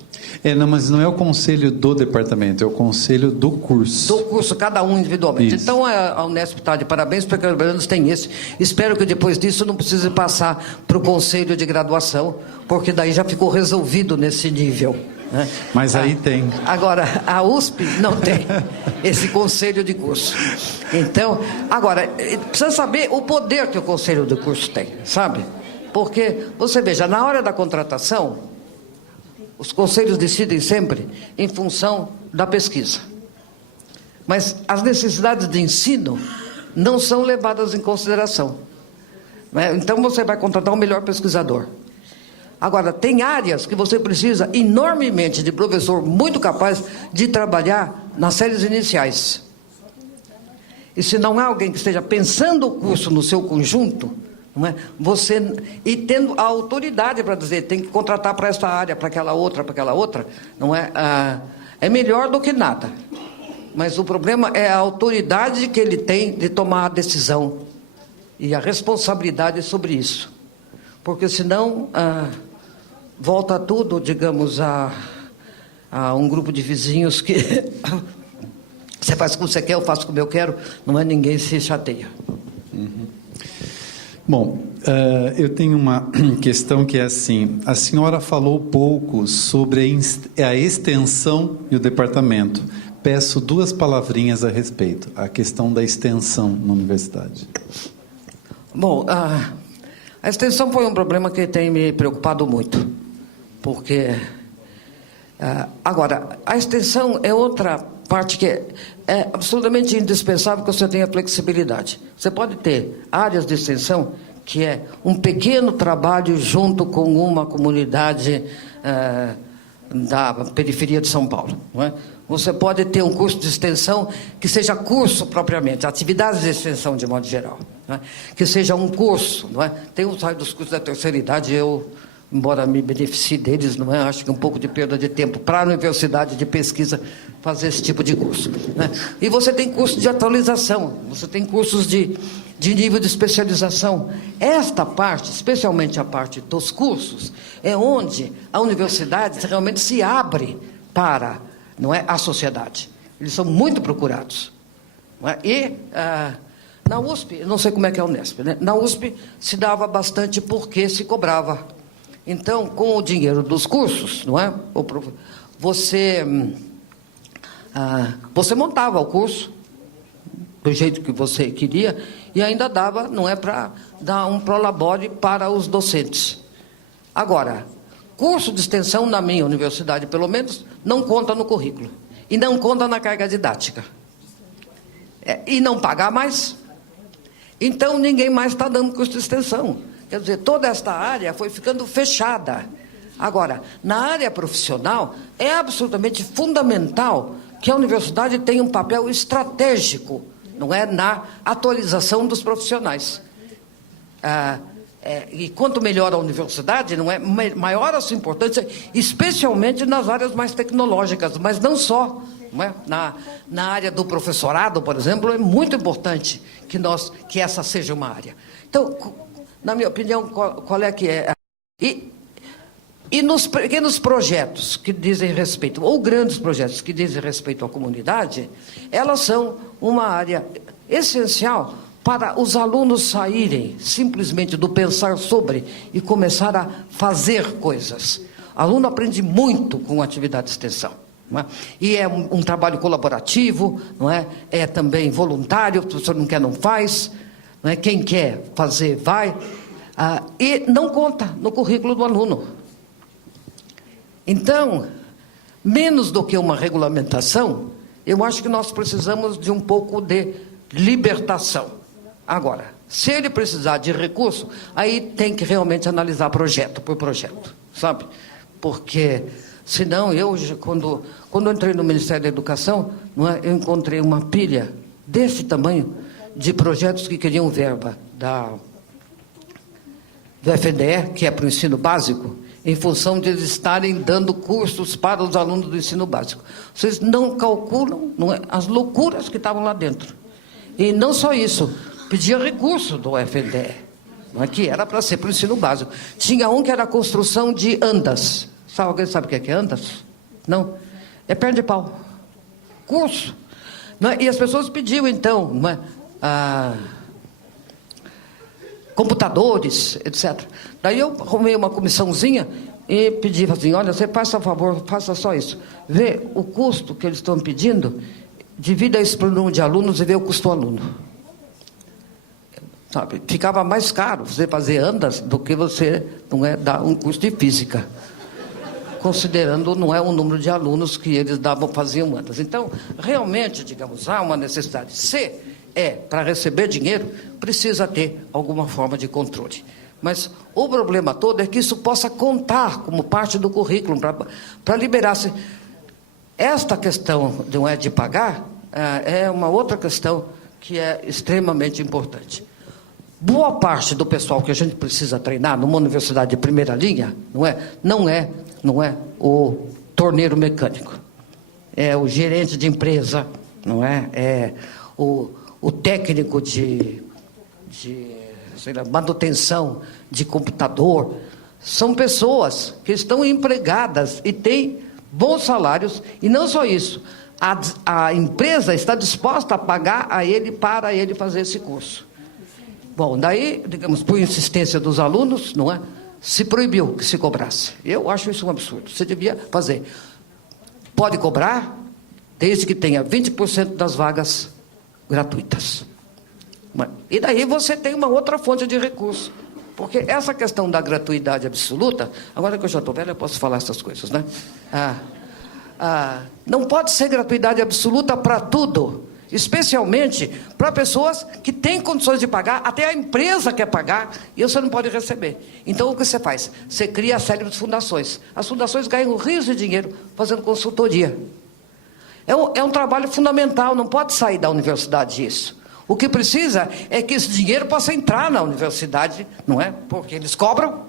Não, mas não é o conselho do departamento, é o conselho do curso. Do curso, cada um individualmente. Isso. Então, a Unesp está de parabéns, porque os brasileiros têm esse. Espero que depois disso não precise passar para o conselho de graduação, porque daí já ficou resolvido nesse nível. Né? Mas aí tem. Agora, a USP não tem esse conselho de curso. Então, agora, precisa saber o poder que o conselho de curso tem, sabe? Porque, você veja, na hora da contratação, os conselhos decidem sempre em função da pesquisa. Mas as necessidades de ensino não são levadas em consideração. Né? Então, você vai contratar o melhor pesquisador. Agora, tem áreas que você precisa enormemente de professor muito capaz de trabalhar nas séries iniciais. E se não há alguém que esteja pensando o curso no seu conjunto, não é? E tendo a autoridade para dizer, tem que contratar para esta área, para aquela outra, não é? É melhor do que nada. Mas o problema é a autoridade que ele tem de tomar a decisão e a responsabilidade sobre isso. Porque senão volta tudo, digamos, a um grupo de vizinhos que você faz como você quer, eu faço como eu quero, não é, ninguém se chateia. Uhum. Bom, eu tenho uma questão que é assim, a senhora falou pouco sobre a extensão e o departamento. Peço 2 palavrinhas a respeito, a questão da extensão na universidade. Bom, a extensão foi um problema que tem me preocupado muito, porque, agora, a extensão é outra parte que é absolutamente indispensável que você tenha flexibilidade. Você pode ter áreas de extensão que é um pequeno trabalho junto com uma comunidade da periferia de São Paulo, não é? Você pode ter um curso de extensão que seja curso propriamente, atividades de extensão de modo geral, não é? Que seja um curso, não é? Tem os dos cursos da terceira idade, eu, embora me beneficie deles, não é? Acho que um pouco de perda de tempo para a universidade de pesquisa fazer esse tipo de curso, né? E você tem curso de atualização, você tem cursos de nível de especialização. Esta parte, especialmente a parte dos cursos, é onde a universidade realmente se abre para, não é, a sociedade. Eles são muito procurados, não é? E na USP, não sei como é que é a Unesp, né? Na USP se dava bastante porque se cobrava. Então, com o dinheiro dos cursos, não é? Você montava o curso do jeito que você queria e ainda dava, não é, para dar um prolabore para os docentes. Agora, curso de extensão na minha universidade, pelo menos, não conta no currículo e não conta na carga didática. E não pagar mais. Então, ninguém mais está dando curso de extensão. Quer dizer, toda esta área foi ficando fechada. Agora, na área profissional, é absolutamente fundamental que a universidade tenha um papel estratégico, não é, na atualização dos profissionais. E quanto melhor a universidade, não é, maior a sua importância, especialmente nas áreas mais tecnológicas, mas não só. Não é? Na área do professorado, por exemplo, é muito importante que essa seja uma área. Então, na minha opinião, qual é que é? E nos pequenos projetos que dizem respeito, ou grandes projetos que dizem respeito à comunidade, elas são uma área essencial para os alunos saírem simplesmente do pensar sobre e começar a fazer coisas. O aluno aprende muito com atividade de extensão. Não é? E é um trabalho colaborativo, não é? É também voluntário, se você não quer, não faz. Não é? Quem quer fazer, vai. E não conta no currículo do aluno. Então, menos do que uma regulamentação, eu acho que nós precisamos de um pouco de libertação. Agora, se ele precisar de recurso, aí tem que realmente analisar projeto por projeto, sabe? Porque, senão, quando eu entrei no Ministério da Educação, não é, eu encontrei uma pilha desse tamanho de projetos que queriam verba do FNDE, que é para o ensino básico, em função de eles estarem dando cursos para os alunos do ensino básico. Vocês não calculam, não é, as loucuras que estavam lá dentro. E não só isso, pedia recurso do FNDE, não é, que era para ser para o ensino básico. Tinha um que era a construção de andas. Alguém sabe o que é andas? Não, é perna de pau. Curso. Não é? E as pessoas pediam, então, não é? Computadores, etc. Daí eu arrumei uma comissãozinha e pedi assim, olha, você faça favor, faça só isso. Vê o custo que eles estão pedindo, divida isso para o número de alunos e vê o custo do aluno. Sabe? Ficava mais caro você fazer andas do que você dar um curso de física, considerando o número de alunos que eles faziam andas. Então, realmente, digamos, há uma necessidade. Se é para receber dinheiro, precisa ter alguma forma de controle. Mas o problema todo é que isso possa contar como parte do currículo para liberar-se. Esta questão de pagar é uma outra questão que é extremamente importante. Boa parte do pessoal que a gente precisa treinar numa universidade de primeira linha não é o torneiro mecânico, é o gerente de empresa, não é? É o técnico de manutenção de computador. São pessoas que estão empregadas e têm bons salários, e não só isso, a empresa está disposta a pagar a ele para ele fazer esse curso. Bom, daí, digamos, por insistência dos alunos, não é? Se proibiu que se cobrasse. Eu acho isso um absurdo. Você devia fazer. Pode cobrar, desde que tenha 20% das vagas gratuitas. E daí você tem uma outra fonte de recurso. Porque essa questão da gratuidade absoluta, agora que eu já estou velho, eu posso falar essas coisas, né? Não pode ser gratuidade absoluta para tudo. Especialmente para pessoas que têm condições de pagar, até a empresa quer pagar, e você não pode receber. Então, o que você faz? Você cria a série de fundações. As fundações ganham rios de dinheiro fazendo consultoria. É um trabalho fundamental, não pode sair da universidade isso. O que precisa é que esse dinheiro possa entrar na universidade, não é? Porque eles cobram.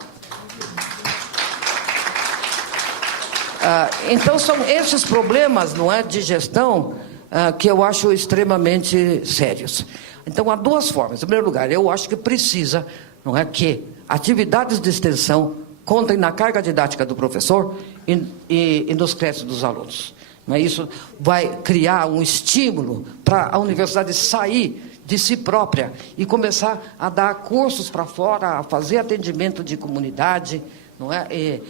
Então, são esses problemas, não é, de gestão, que eu acho extremamente sérios. Então, há duas formas. Em primeiro lugar, eu acho que precisa, não é, que atividades de extensão contem na carga didática do professor e nos créditos dos alunos. Não é? Isso vai criar um estímulo para a universidade sair de si própria e começar a dar cursos para fora, a fazer atendimento de comunidade, não é? E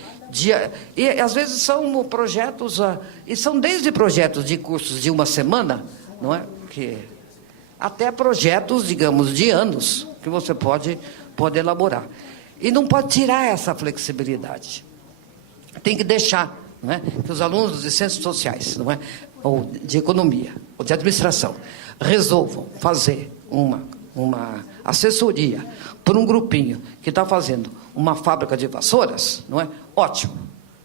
às vezes são projetos, e são desde projetos de cursos de uma semana, não é? Até projetos, digamos, de anos, que você pode elaborar. E não pode tirar essa flexibilidade. Tem que deixar, não é, que os alunos de ciências sociais, não é, ou de economia, ou de administração, resolvam fazer uma assessoria por um grupinho que está fazendo uma fábrica de vassouras, não é? Ótimo.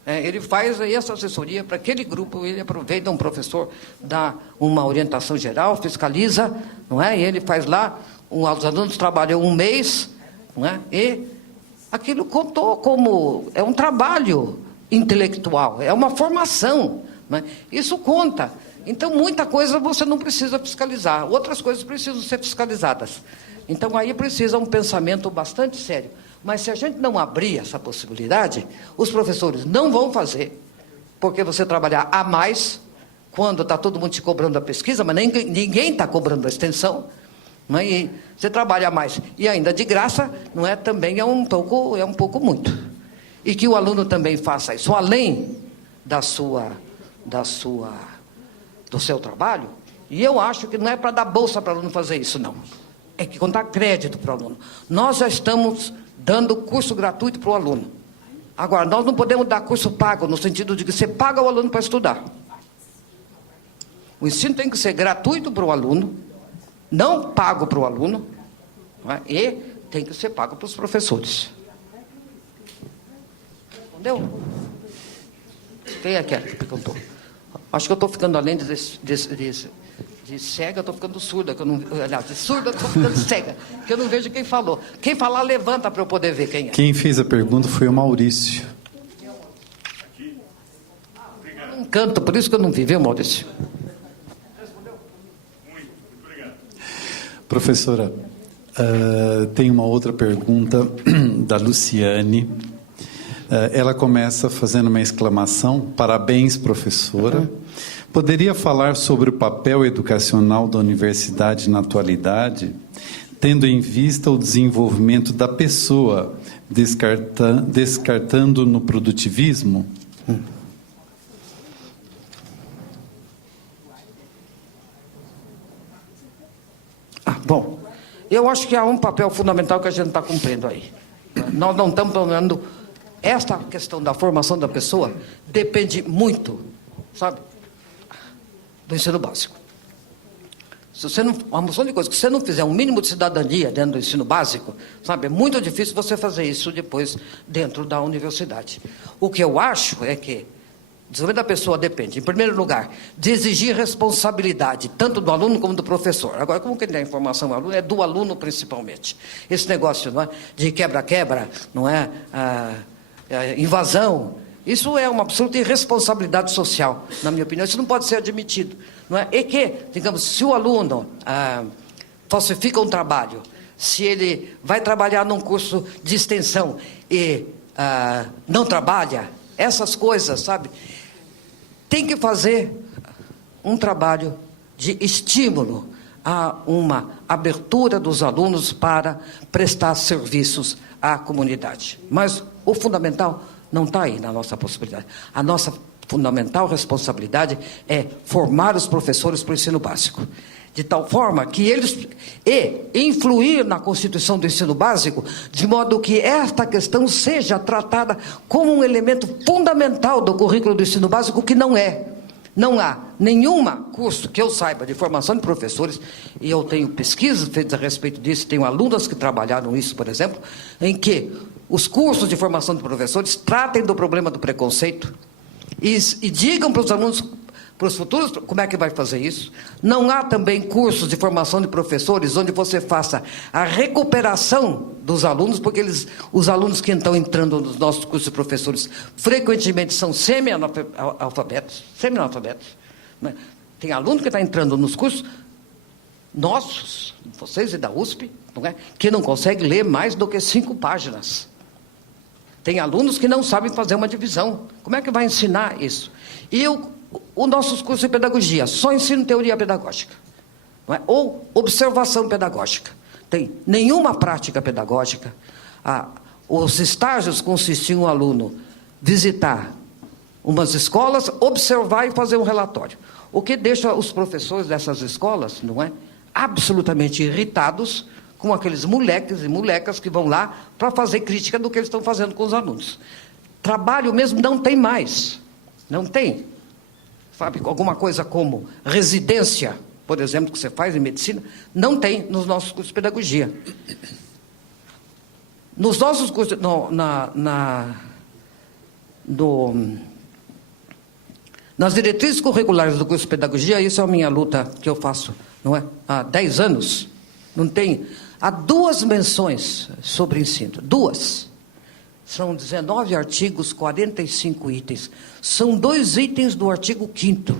Ele faz aí essa assessoria para aquele grupo, ele aproveita, um professor dá uma orientação geral, fiscaliza, não é? E ele faz lá, os alunos trabalham um mês, não é? E aquilo contou como é um trabalho intelectual, é uma formação, não é? Isso conta. Então, muita coisa você não precisa fiscalizar, outras coisas precisam ser fiscalizadas. Então, aí precisa um pensamento bastante sério. Mas se a gente não abrir essa possibilidade, os professores não vão fazer, porque você trabalhar a mais, quando está todo mundo te cobrando a pesquisa, mas ninguém está cobrando a extensão, não é? E você trabalha a mais e ainda de graça, não é? Também é um pouco muito. E que o aluno também faça isso, além do seu trabalho. E eu acho que não é para dar bolsa para o aluno fazer isso, não. É que contar crédito para o aluno. Nós já estamos dando curso gratuito para o aluno. Agora, nós não podemos dar curso pago, no sentido de que você paga o aluno para estudar. O ensino tem que ser gratuito para o aluno, não pago para o aluno, não é? E tem que ser pago para os professores. Entendeu? Quem é que perguntou? Acho que eu estou ficando, além de cega, eu estou ficando surda. Aliás, de surda eu estou ficando cega, que eu não vejo quem falou. Quem falar, levanta para eu poder ver quem é. Quem fez a pergunta foi o Maurício. Um canto, por isso que eu não vi, viu, Maurício? Muito obrigado. Professora, tem uma outra pergunta da Luciane. Ela começa fazendo uma exclamação: parabéns, professora. Poderia falar sobre o papel educacional da universidade na atualidade, tendo em vista o desenvolvimento da pessoa, descartando no produtivismo? Bom, eu acho que há um papel fundamental que a gente está cumprindo aí. Nós não estamos falando... Esta questão da formação da pessoa depende muito, sabe, do ensino básico. Se você não, uma moção de coisas, que você não fizer um mínimo de cidadania dentro do ensino básico, sabe, é muito difícil você fazer isso depois dentro da universidade. O que eu acho é que o desenvolvimento da pessoa depende, em primeiro lugar, de exigir responsabilidade, tanto do aluno como do professor. Agora, como que ele dá informação ao aluno? É do aluno, principalmente. Esse negócio, não é, de quebra-quebra, não é, invasão, isso é uma absoluta irresponsabilidade social, na minha opinião. Isso não pode ser admitido. Não é? E que, digamos, se o aluno falsifica um trabalho, se ele vai trabalhar num curso de extensão e não trabalha, essas coisas, sabe, tem que fazer um trabalho de estímulo a uma abertura dos alunos para prestar serviços à comunidade. Mas o fundamental não está aí na nossa possibilidade. A nossa fundamental responsabilidade é formar os professores para o ensino básico, de tal forma que eles... e influir na constituição do ensino básico, de modo que esta questão seja tratada como um elemento fundamental do currículo do ensino básico, que não é. Não há nenhum curso que eu saiba de formação de professores, e eu tenho pesquisas feitas a respeito disso, tenho alunas que trabalharam isso, por exemplo, em que os cursos de formação de professores tratem do problema do preconceito e digam para os alunos, para os futuros, como é que vai fazer isso. Não há também cursos de formação de professores onde você faça a recuperação dos alunos, porque os alunos que estão entrando nos nossos cursos de professores frequentemente são semi-analfabetos. Né? Tem aluno que está entrando nos cursos nossos, vocês e da USP, não é? Que não consegue ler mais do que 5 páginas. Tem alunos que não sabem fazer uma divisão. Como é que vai ensinar isso? E os nossos cursos de pedagogia só ensinam teoria pedagógica, não é? Ou observação pedagógica. Tem nenhuma prática pedagógica. Os estágios consistem em um aluno visitar umas escolas, observar e fazer um relatório. O que deixa os professores dessas escolas, não é, absolutamente irritados com aqueles moleques e molecas que vão lá para fazer crítica do que eles estão fazendo com os alunos. Trabalho mesmo não tem mais. Não tem. Sabe, alguma coisa como residência, por exemplo, que você faz em medicina, não tem nos nossos cursos de pedagogia. Nos nossos cursos, nas diretrizes curriculares do curso de pedagogia, isso é a minha luta que eu faço, não é? Há 10 anos, não tem. Há 2 menções sobre ensino, 2. São 19 artigos, 45 itens. São 2 itens do artigo 5º,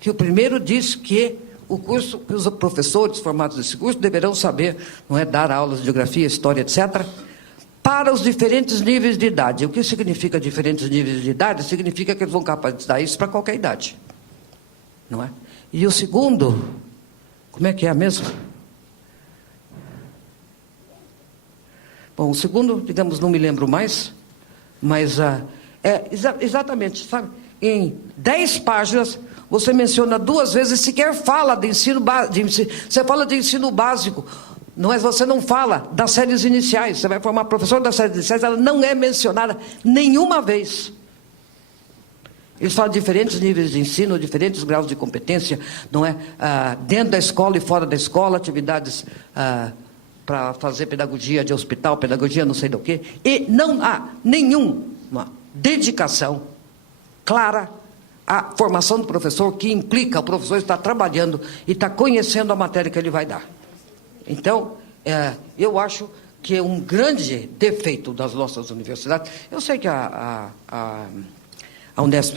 que o primeiro diz que o curso, que os professores formados nesse curso deverão saber, não é, dar aulas de geografia, história, etc., para os diferentes níveis de idade. O que significa diferentes níveis de idade? Significa que eles vão capacitar isso para qualquer idade, não é? E o segundo, como é que é mesmo? Bom, o segundo, digamos, não me lembro mais, mas exatamente, sabe? Em 10 páginas, você menciona 2 vezes, sequer fala de ensino básico. Você fala de ensino básico, não é? Você não fala das séries iniciais. Você vai formar professor das séries iniciais, ela não é mencionada nenhuma vez. Eles falam de diferentes níveis de ensino, diferentes graus de competência, não é? Dentro da escola e fora da escola, atividades para fazer pedagogia de hospital, pedagogia não sei do que, e não há nenhuma dedicação clara à formação do professor, que implica o professor estar trabalhando e estar conhecendo a matéria que ele vai dar. Então, eu acho que é um grande defeito das nossas universidades. Eu sei que a Unesp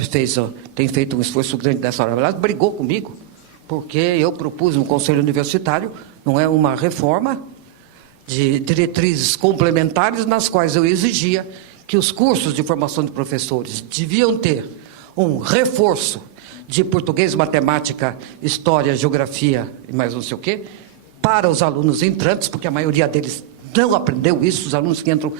tem feito um esforço grande nessa hora, ela brigou comigo, porque eu propus no Conselho Universitário, não é, uma reforma de diretrizes complementares, nas quais eu exigia que os cursos de formação de professores deviam ter um reforço de português, matemática, história, geografia e mais não sei o quê, para os alunos entrantes, porque a maioria deles não aprendeu isso, os alunos que entram...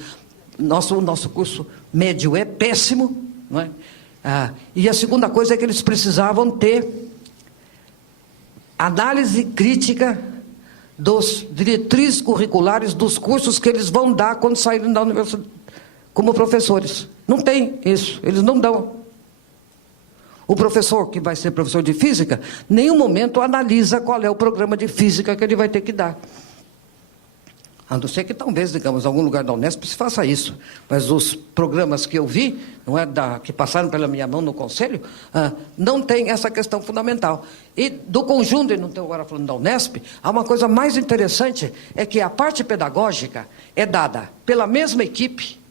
O nosso curso médio é péssimo, não é? E a segunda coisa é que eles precisavam ter análise crítica dos diretrizes curriculares dos cursos que eles vão dar quando saírem da universidade como professores. Não tem isso, eles não dão. O professor que vai ser professor de física, em nenhum momento analisa qual é o programa de física que ele vai ter que dar. A não ser que talvez, digamos, em algum lugar da Unesp se faça isso. Mas os programas que eu vi, não é, que passaram pela minha mão no Conselho, não tem essa questão fundamental. E do conjunto, e não estou agora falando da Unesp, há uma coisa mais interessante, é que a parte pedagógica é dada pela mesma equipe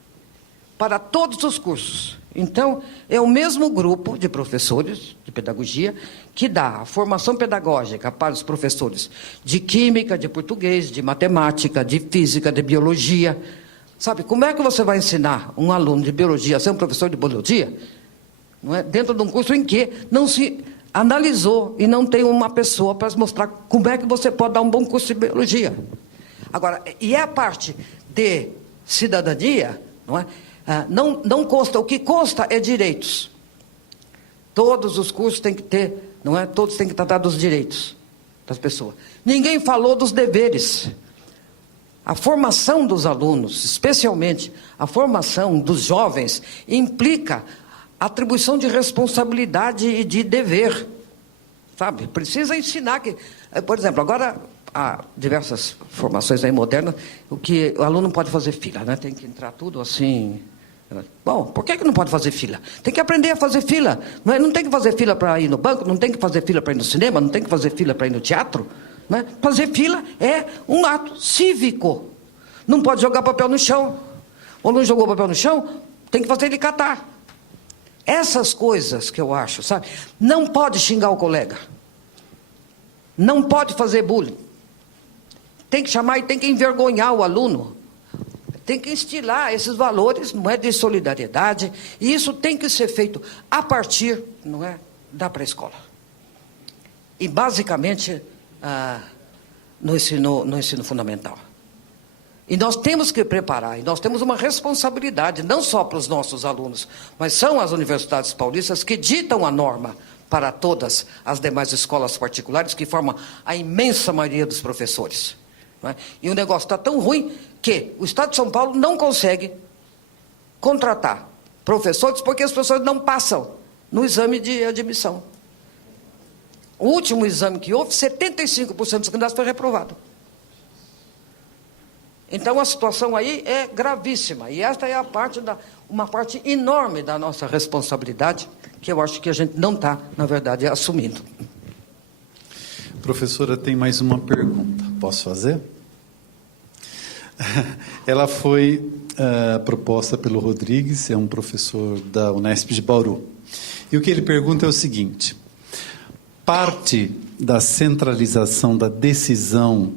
para todos os cursos. Então, é o mesmo grupo de professores de pedagogia que dá a formação pedagógica para os professores de química, de português, de matemática, de física, de biologia. Sabe, como é que você vai ensinar um aluno de biologia a ser um professor de biologia? Não é? Dentro de um curso em que não se analisou e não tem uma pessoa para mostrar como é que você pode dar um bom curso de biologia. Agora, e a parte de cidadania, não é? Não consta, o que consta é direitos. Todos os cursos têm que ter, não é? Todos têm que tratar dos direitos das pessoas. Ninguém falou dos deveres. A formação dos alunos, especialmente a formação dos jovens, implica atribuição de responsabilidade e de dever. Sabe? Precisa ensinar que, por exemplo, agora há diversas formações aí modernas, o que o aluno não pode fazer fila, né? Tem que entrar tudo assim. Bom, por que não pode fazer fila? Tem que aprender a fazer fila. Não tem que fazer fila para ir no banco, não tem que fazer fila para ir no cinema, não tem que fazer fila para ir no teatro. Né? Fazer fila é um ato cívico. Não pode jogar papel no chão. Ou não jogou papel no chão, tem que fazer ele catar. Essas coisas que eu acho, sabe? Não pode xingar o colega. Não pode fazer bullying. Tem que chamar e tem que envergonhar o aluno. Tem que instilar esses valores, não é, de solidariedade, e isso tem que ser feito a partir, não é, da pré-escola. E basicamente no ensino fundamental. E nós temos que preparar, e nós temos uma responsabilidade, não só para os nossos alunos, mas são as universidades paulistas que ditam a norma para todas as demais escolas particulares, que formam a imensa maioria dos professores. Não é? E o negócio está tão ruim que o Estado de São Paulo não consegue contratar professores porque as pessoas não passam no exame de admissão. O último exame que houve, 75% dos candidatos foi reprovado. Então a situação aí é gravíssima. E esta é uma parte enorme da nossa responsabilidade, que eu acho que a gente não está, na verdade, assumindo. Professora, tem mais uma pergunta. Posso fazer? Ela foi proposta pelo Rodrigues, é um professor da Unesp de Bauru. E o que ele pergunta é o seguinte: parte da centralização da decisão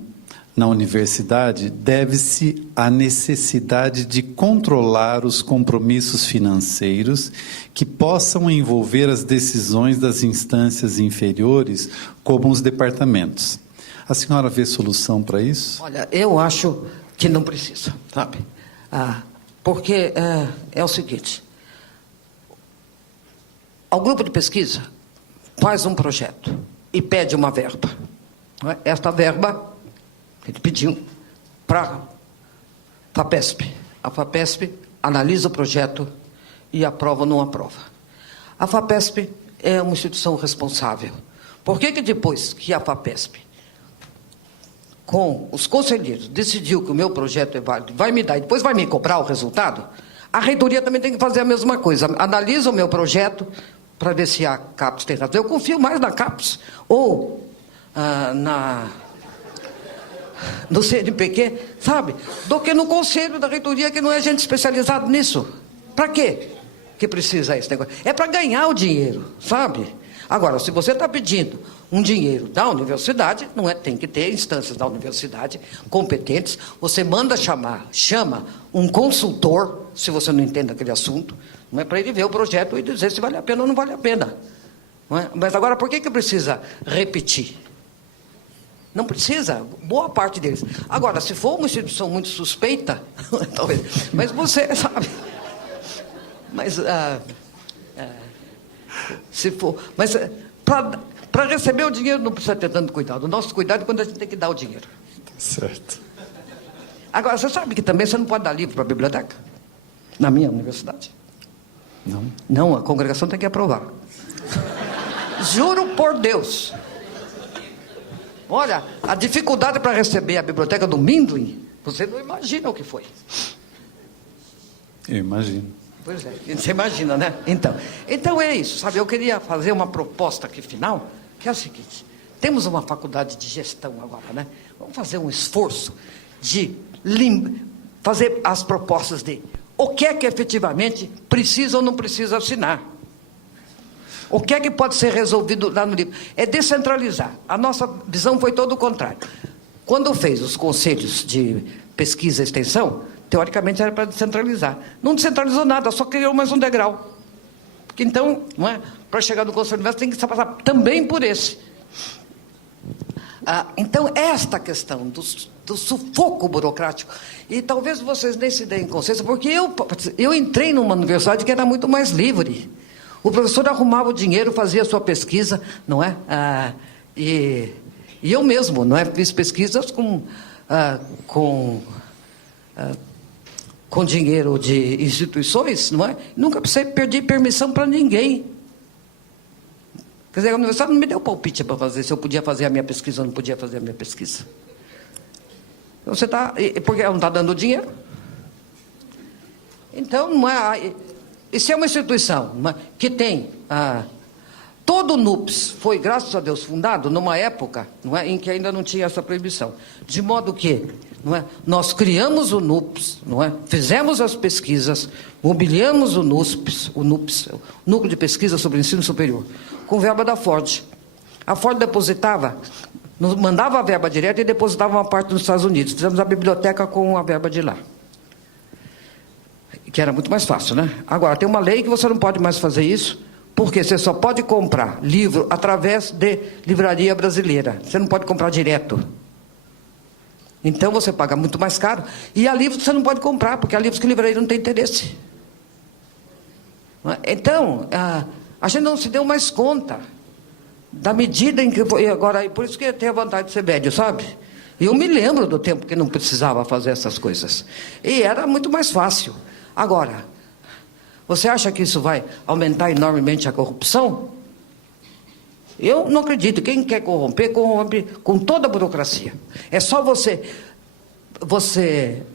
na universidade deve-se à necessidade de controlar os compromissos financeiros que possam envolver as decisões das instâncias inferiores, como os departamentos. A senhora vê solução para isso? Olha, eu acho que não precisa, sabe? Porque é o seguinte: o grupo de pesquisa faz um projeto e pede uma verba. Esta verba ele pediu para a FAPESP. A FAPESP analisa o projeto e aprova ou não aprova. A FAPESP é uma instituição responsável. Por que depois que a FAPESP, com os conselheiros, decidiu que o meu projeto é válido, vai me dar e depois vai me cobrar o resultado, a reitoria também tem que fazer a mesma coisa. Analisa o meu projeto para ver se a CAPES tem razão. Eu confio mais na CAPES ou no CNPq, sabe? Do que no conselho da reitoria, que não é gente especializada nisso. Para quê que precisa esse negócio? É para ganhar o dinheiro, sabe? Agora, se você está pedindo um dinheiro da universidade, não é? Tem que ter instâncias da universidade competentes. Você chama um consultor, se você não entende aquele assunto, não é para ele ver o projeto e dizer se vale a pena ou não vale a pena. Não é? Mas agora, por que precisa repetir? Não precisa, boa parte deles. Agora, se for uma instituição muito suspeita, talvez, mas você sabe. Mas, se for, mas para receber o dinheiro não precisa ter tanto cuidado. O nosso cuidado é quando a gente tem que dar o dinheiro. Certo. Agora, você sabe que também você não pode dar livro para a biblioteca? Na minha universidade. Não? Não, a congregação tem que aprovar. Juro por Deus. Olha, a dificuldade para receber a biblioteca do Mindlin, você não imagina o que foi. Eu imagino. Pois é, você imagina, né? Então é isso, sabe? Eu queria fazer uma proposta aqui final, que é a seguinte: temos uma faculdade de gestão agora, né? Vamos fazer um esforço de fazer as propostas de o que é que efetivamente precisa ou não precisa assinar. O que é que pode ser resolvido lá no livro? É descentralizar. A nossa visão foi todo o contrário. Quando fez os conselhos de pesquisa e extensão, teoricamente era para descentralizar. Não descentralizou nada, só criou mais um degrau. Porque então, não é? Para chegar no conselho de tem que passar também por esse. Então, esta questão do sufoco burocrático, e talvez vocês nem se deem consciência, porque eu entrei numa universidade que era muito mais livre. O professor arrumava o dinheiro, fazia a sua pesquisa, não é? E eu mesmo, não é? Fiz pesquisas com dinheiro de instituições, não é? Nunca precisei pedir permissão para ninguém. Quer dizer, a universidade não me deu palpite para fazer se eu podia fazer a minha pesquisa ou não podia fazer a minha pesquisa. Você está... Porque ela não está dando dinheiro. Então, não é... E se é uma instituição que tem... todo o NUPS foi, graças a Deus, fundado numa época, não é, em que ainda não tinha essa proibição. De modo que, não é, nós criamos o NUPS, não é, fizemos as pesquisas, mobiliamos o NUPS, o Núcleo de Pesquisa sobre Ensino Superior, com verba da Ford. A Ford depositava, mandava a verba direta e depositava uma parte nos Estados Unidos. Fizemos a biblioteca com a verba de lá. Que era muito mais fácil, né? Agora, tem uma lei que você não pode mais fazer isso, porque você só pode comprar livro através de livraria brasileira. Você não pode comprar direto. Então, você paga muito mais caro. E há livros que você não pode comprar, porque há livros que a livraria não tem interesse. Então, a gente não se deu mais conta da medida em que foi. Agora, por isso que eu tenho a vontade de ser velho, sabe? Eu me lembro do tempo que não precisava fazer essas coisas. E era muito mais fácil. Agora, você acha que isso vai aumentar enormemente a corrupção? Eu não acredito. Quem quer corromper, corrompe com toda a burocracia. É só você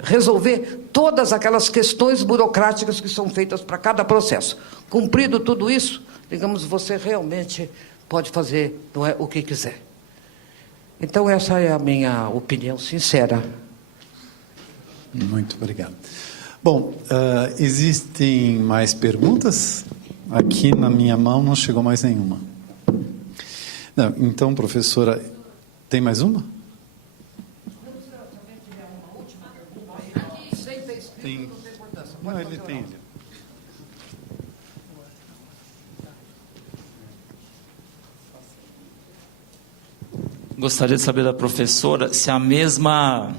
resolver todas aquelas questões burocráticas que são feitas para cada processo. Cumprido tudo isso, digamos, você realmente pode fazer, não é, o que quiser. Então, essa é a minha opinião sincera. Muito obrigado. Bom, existem mais perguntas? Aqui na minha mão não chegou mais nenhuma. Não, então, professora, tem mais uma? Tem. Não, ele tem. Gostaria de saber da professora se a mesma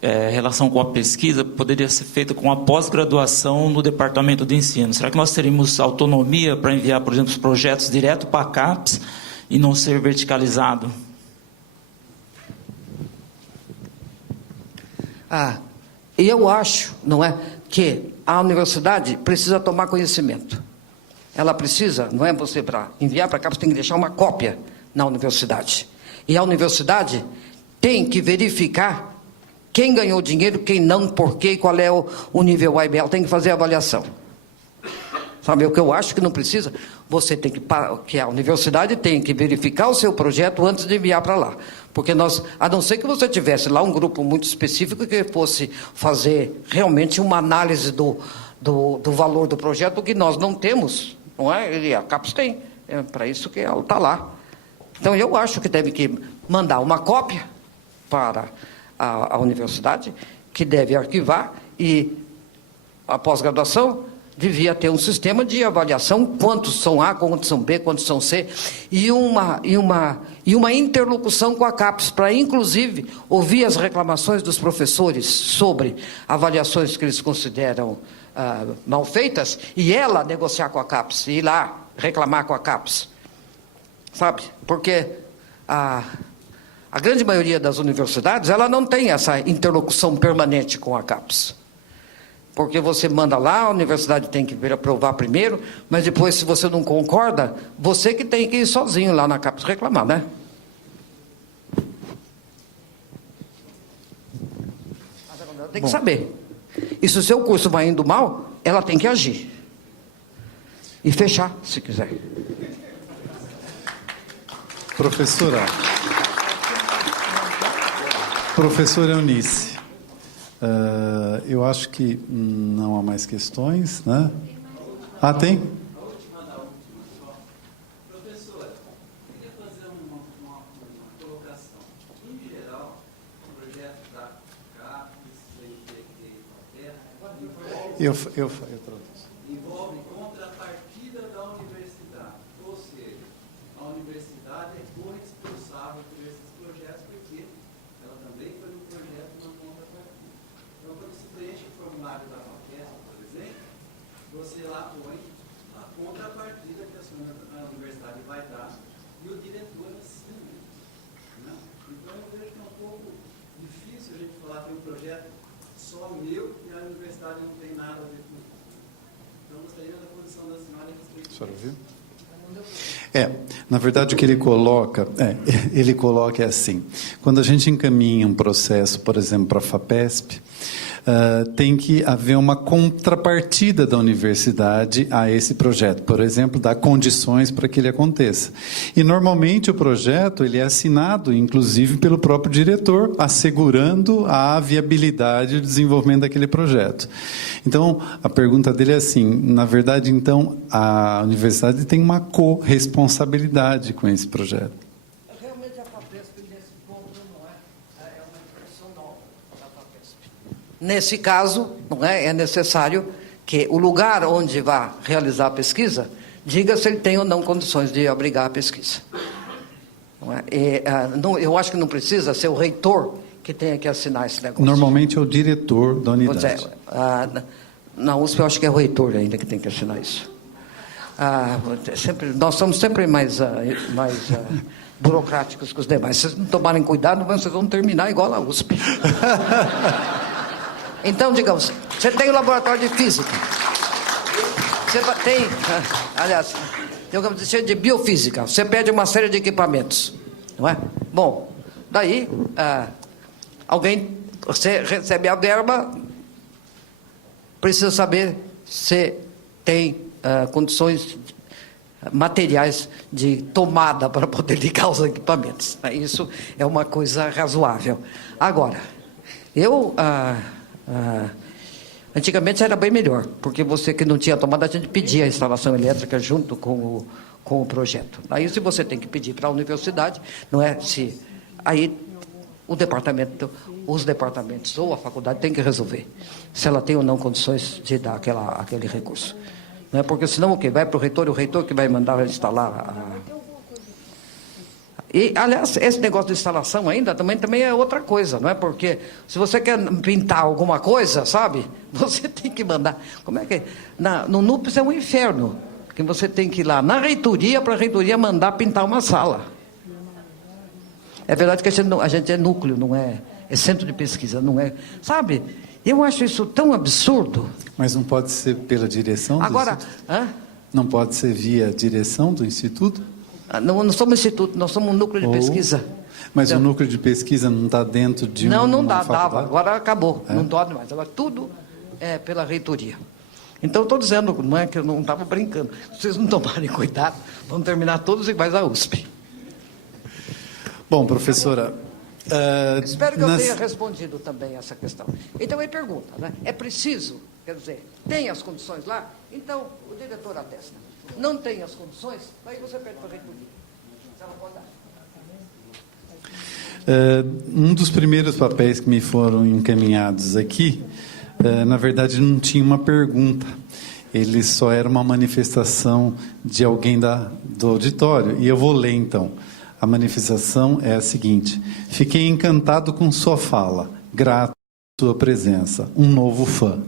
relação com a pesquisa poderia ser feita com a pós-graduação no departamento de ensino. Será que nós teríamos autonomia para enviar, por exemplo, os projetos direto para a CAPES e não ser verticalizado? Eu acho, não é, que a universidade precisa tomar conhecimento. Ela precisa, não é, você para enviar para a CAPES tem que deixar uma cópia na universidade. E a universidade tem que verificar quem ganhou dinheiro, quem não, por quê, qual é o nível IBL, tem que fazer a avaliação. Sabe o que eu acho que não precisa? Você tem que a universidade tem que verificar o seu projeto antes de enviar para lá. Porque nós, a não ser que você tivesse lá um grupo muito específico que fosse fazer realmente uma análise do valor do projeto, que nós não temos, não é? A CAPES tem, é para isso que ela está lá. Então, eu acho que deve que mandar uma cópia para a universidade, que deve arquivar, e a pós-graduação devia ter um sistema de avaliação, quantos são A, quantos são B, quantos são C, e uma interlocução com a CAPES, para, inclusive, ouvir as reclamações dos professores sobre avaliações que eles consideram mal feitas, e ela negociar com a CAPES, ir lá reclamar com a CAPES. Sabe? Porque a grande maioria das universidades, ela não tem essa interlocução permanente com a CAPES. Porque você manda lá, a universidade tem que vir aprovar primeiro, mas depois, se você não concorda, você que tem que ir sozinho lá na CAPES reclamar, né? Tem que saber. E se o seu curso vai indo mal, ela tem que agir. E fechar, se quiser. Professora Eunice, eu acho que não há mais questões, né? Ah, tem? Professora, eu queria fazer uma colocação. Em geral, o projeto da CAPES, Eu traduzo. envolve contrapartida da universidade. Ou seja, a universidade é corresponsável por esses projetos, porque ela também foi um projeto uma contrapartida. Então, quando se preenche o formulário da FAPESP, por exemplo, você lá põe a contrapartida que a universidade vai dar e o diretor assina. Né? Então, eu vejo que é um pouco difícil a gente falar que tem um projeto só meu e a universidade não tem nada a ver com isso. Então, gostaria da posição da senhora a respeito disso. A senhora ouviu? Na verdade, o que ele coloca é assim: quando a gente encaminha um processo, por exemplo, para a FAPESP, tem que haver uma contrapartida da universidade a esse projeto, por exemplo, dar condições para que ele aconteça. E normalmente o projeto ele é assinado, inclusive, pelo próprio diretor, assegurando a viabilidade do desenvolvimento daquele projeto. Então, a pergunta dele é assim: na verdade, então, a universidade tem uma corresponsabilidade com esse projeto. Realmente a FAPESP, nesse ponto, não é uma impressão nova da FAPESP. Nesse caso, não é necessário que o lugar onde vá realizar a pesquisa diga se ele tem ou não condições de abrigar a pesquisa. Não é? Eu acho que não precisa ser o reitor que tenha que assinar esse negócio. Normalmente é o diretor da unidade. Na USP eu acho que é o reitor ainda que tem que assinar isso. Nós somos sempre mais burocráticos que os demais. Se vocês não tomarem cuidado, vocês vão terminar igual a USP. Então, digamos, você tem o laboratório de física. Você tem, aliás, digamos, de biofísica. Você pede uma série de equipamentos, não é? Bom, daí, você recebe a verba, precisa saber se tem condições materiais de tomada para poder ligar os equipamentos. Isso é uma coisa razoável. Agora, antigamente era bem melhor, porque você que não tinha tomada, a gente pedia a instalação elétrica junto com o projeto. Aí, se você tem que pedir para a universidade, não é? Aí os departamentos ou a faculdade tem que resolver se ela tem ou não condições de dar aquele recurso. Não é? Porque senão o quê? Vai para o reitor que vai mandar instalar E, aliás, esse negócio de instalação ainda também é outra coisa, não é? Porque se você quer pintar alguma coisa, sabe? Você tem que mandar. Como é que é? No NUPES é um inferno, que você tem que ir lá na reitoria para a reitoria mandar pintar uma sala. É verdade que a gente é núcleo, não é? É centro de pesquisa, não é? Sabe? Eu acho isso tão absurdo. Mas não pode ser pela direção do instituto? Não pode ser via direção do instituto? Não somos instituto, nós somos um núcleo de pesquisa. Mas então, o núcleo de pesquisa não está dentro de não dava, agora acabou, não pode mais. Agora tudo é pela reitoria. Então, estou dizendo, não é que eu não estava brincando. Se vocês não tomarem cuidado, vão terminar todos iguais à USP. Bom, professora... Espero que eu tenha respondido também essa questão. Então, ele pergunta, né? É preciso, quer dizer, tem as condições lá? Então, o diretor atesta. Não tem as condições, aí você pede para a reitoria. Se ela pode dar. Um dos primeiros papéis que me foram encaminhados aqui Na verdade, não tinha uma pergunta. Ele só era uma manifestação de alguém do auditório. E eu vou ler, então. A manifestação é a seguinte: fiquei encantado com sua fala, grato à sua presença, um novo fã.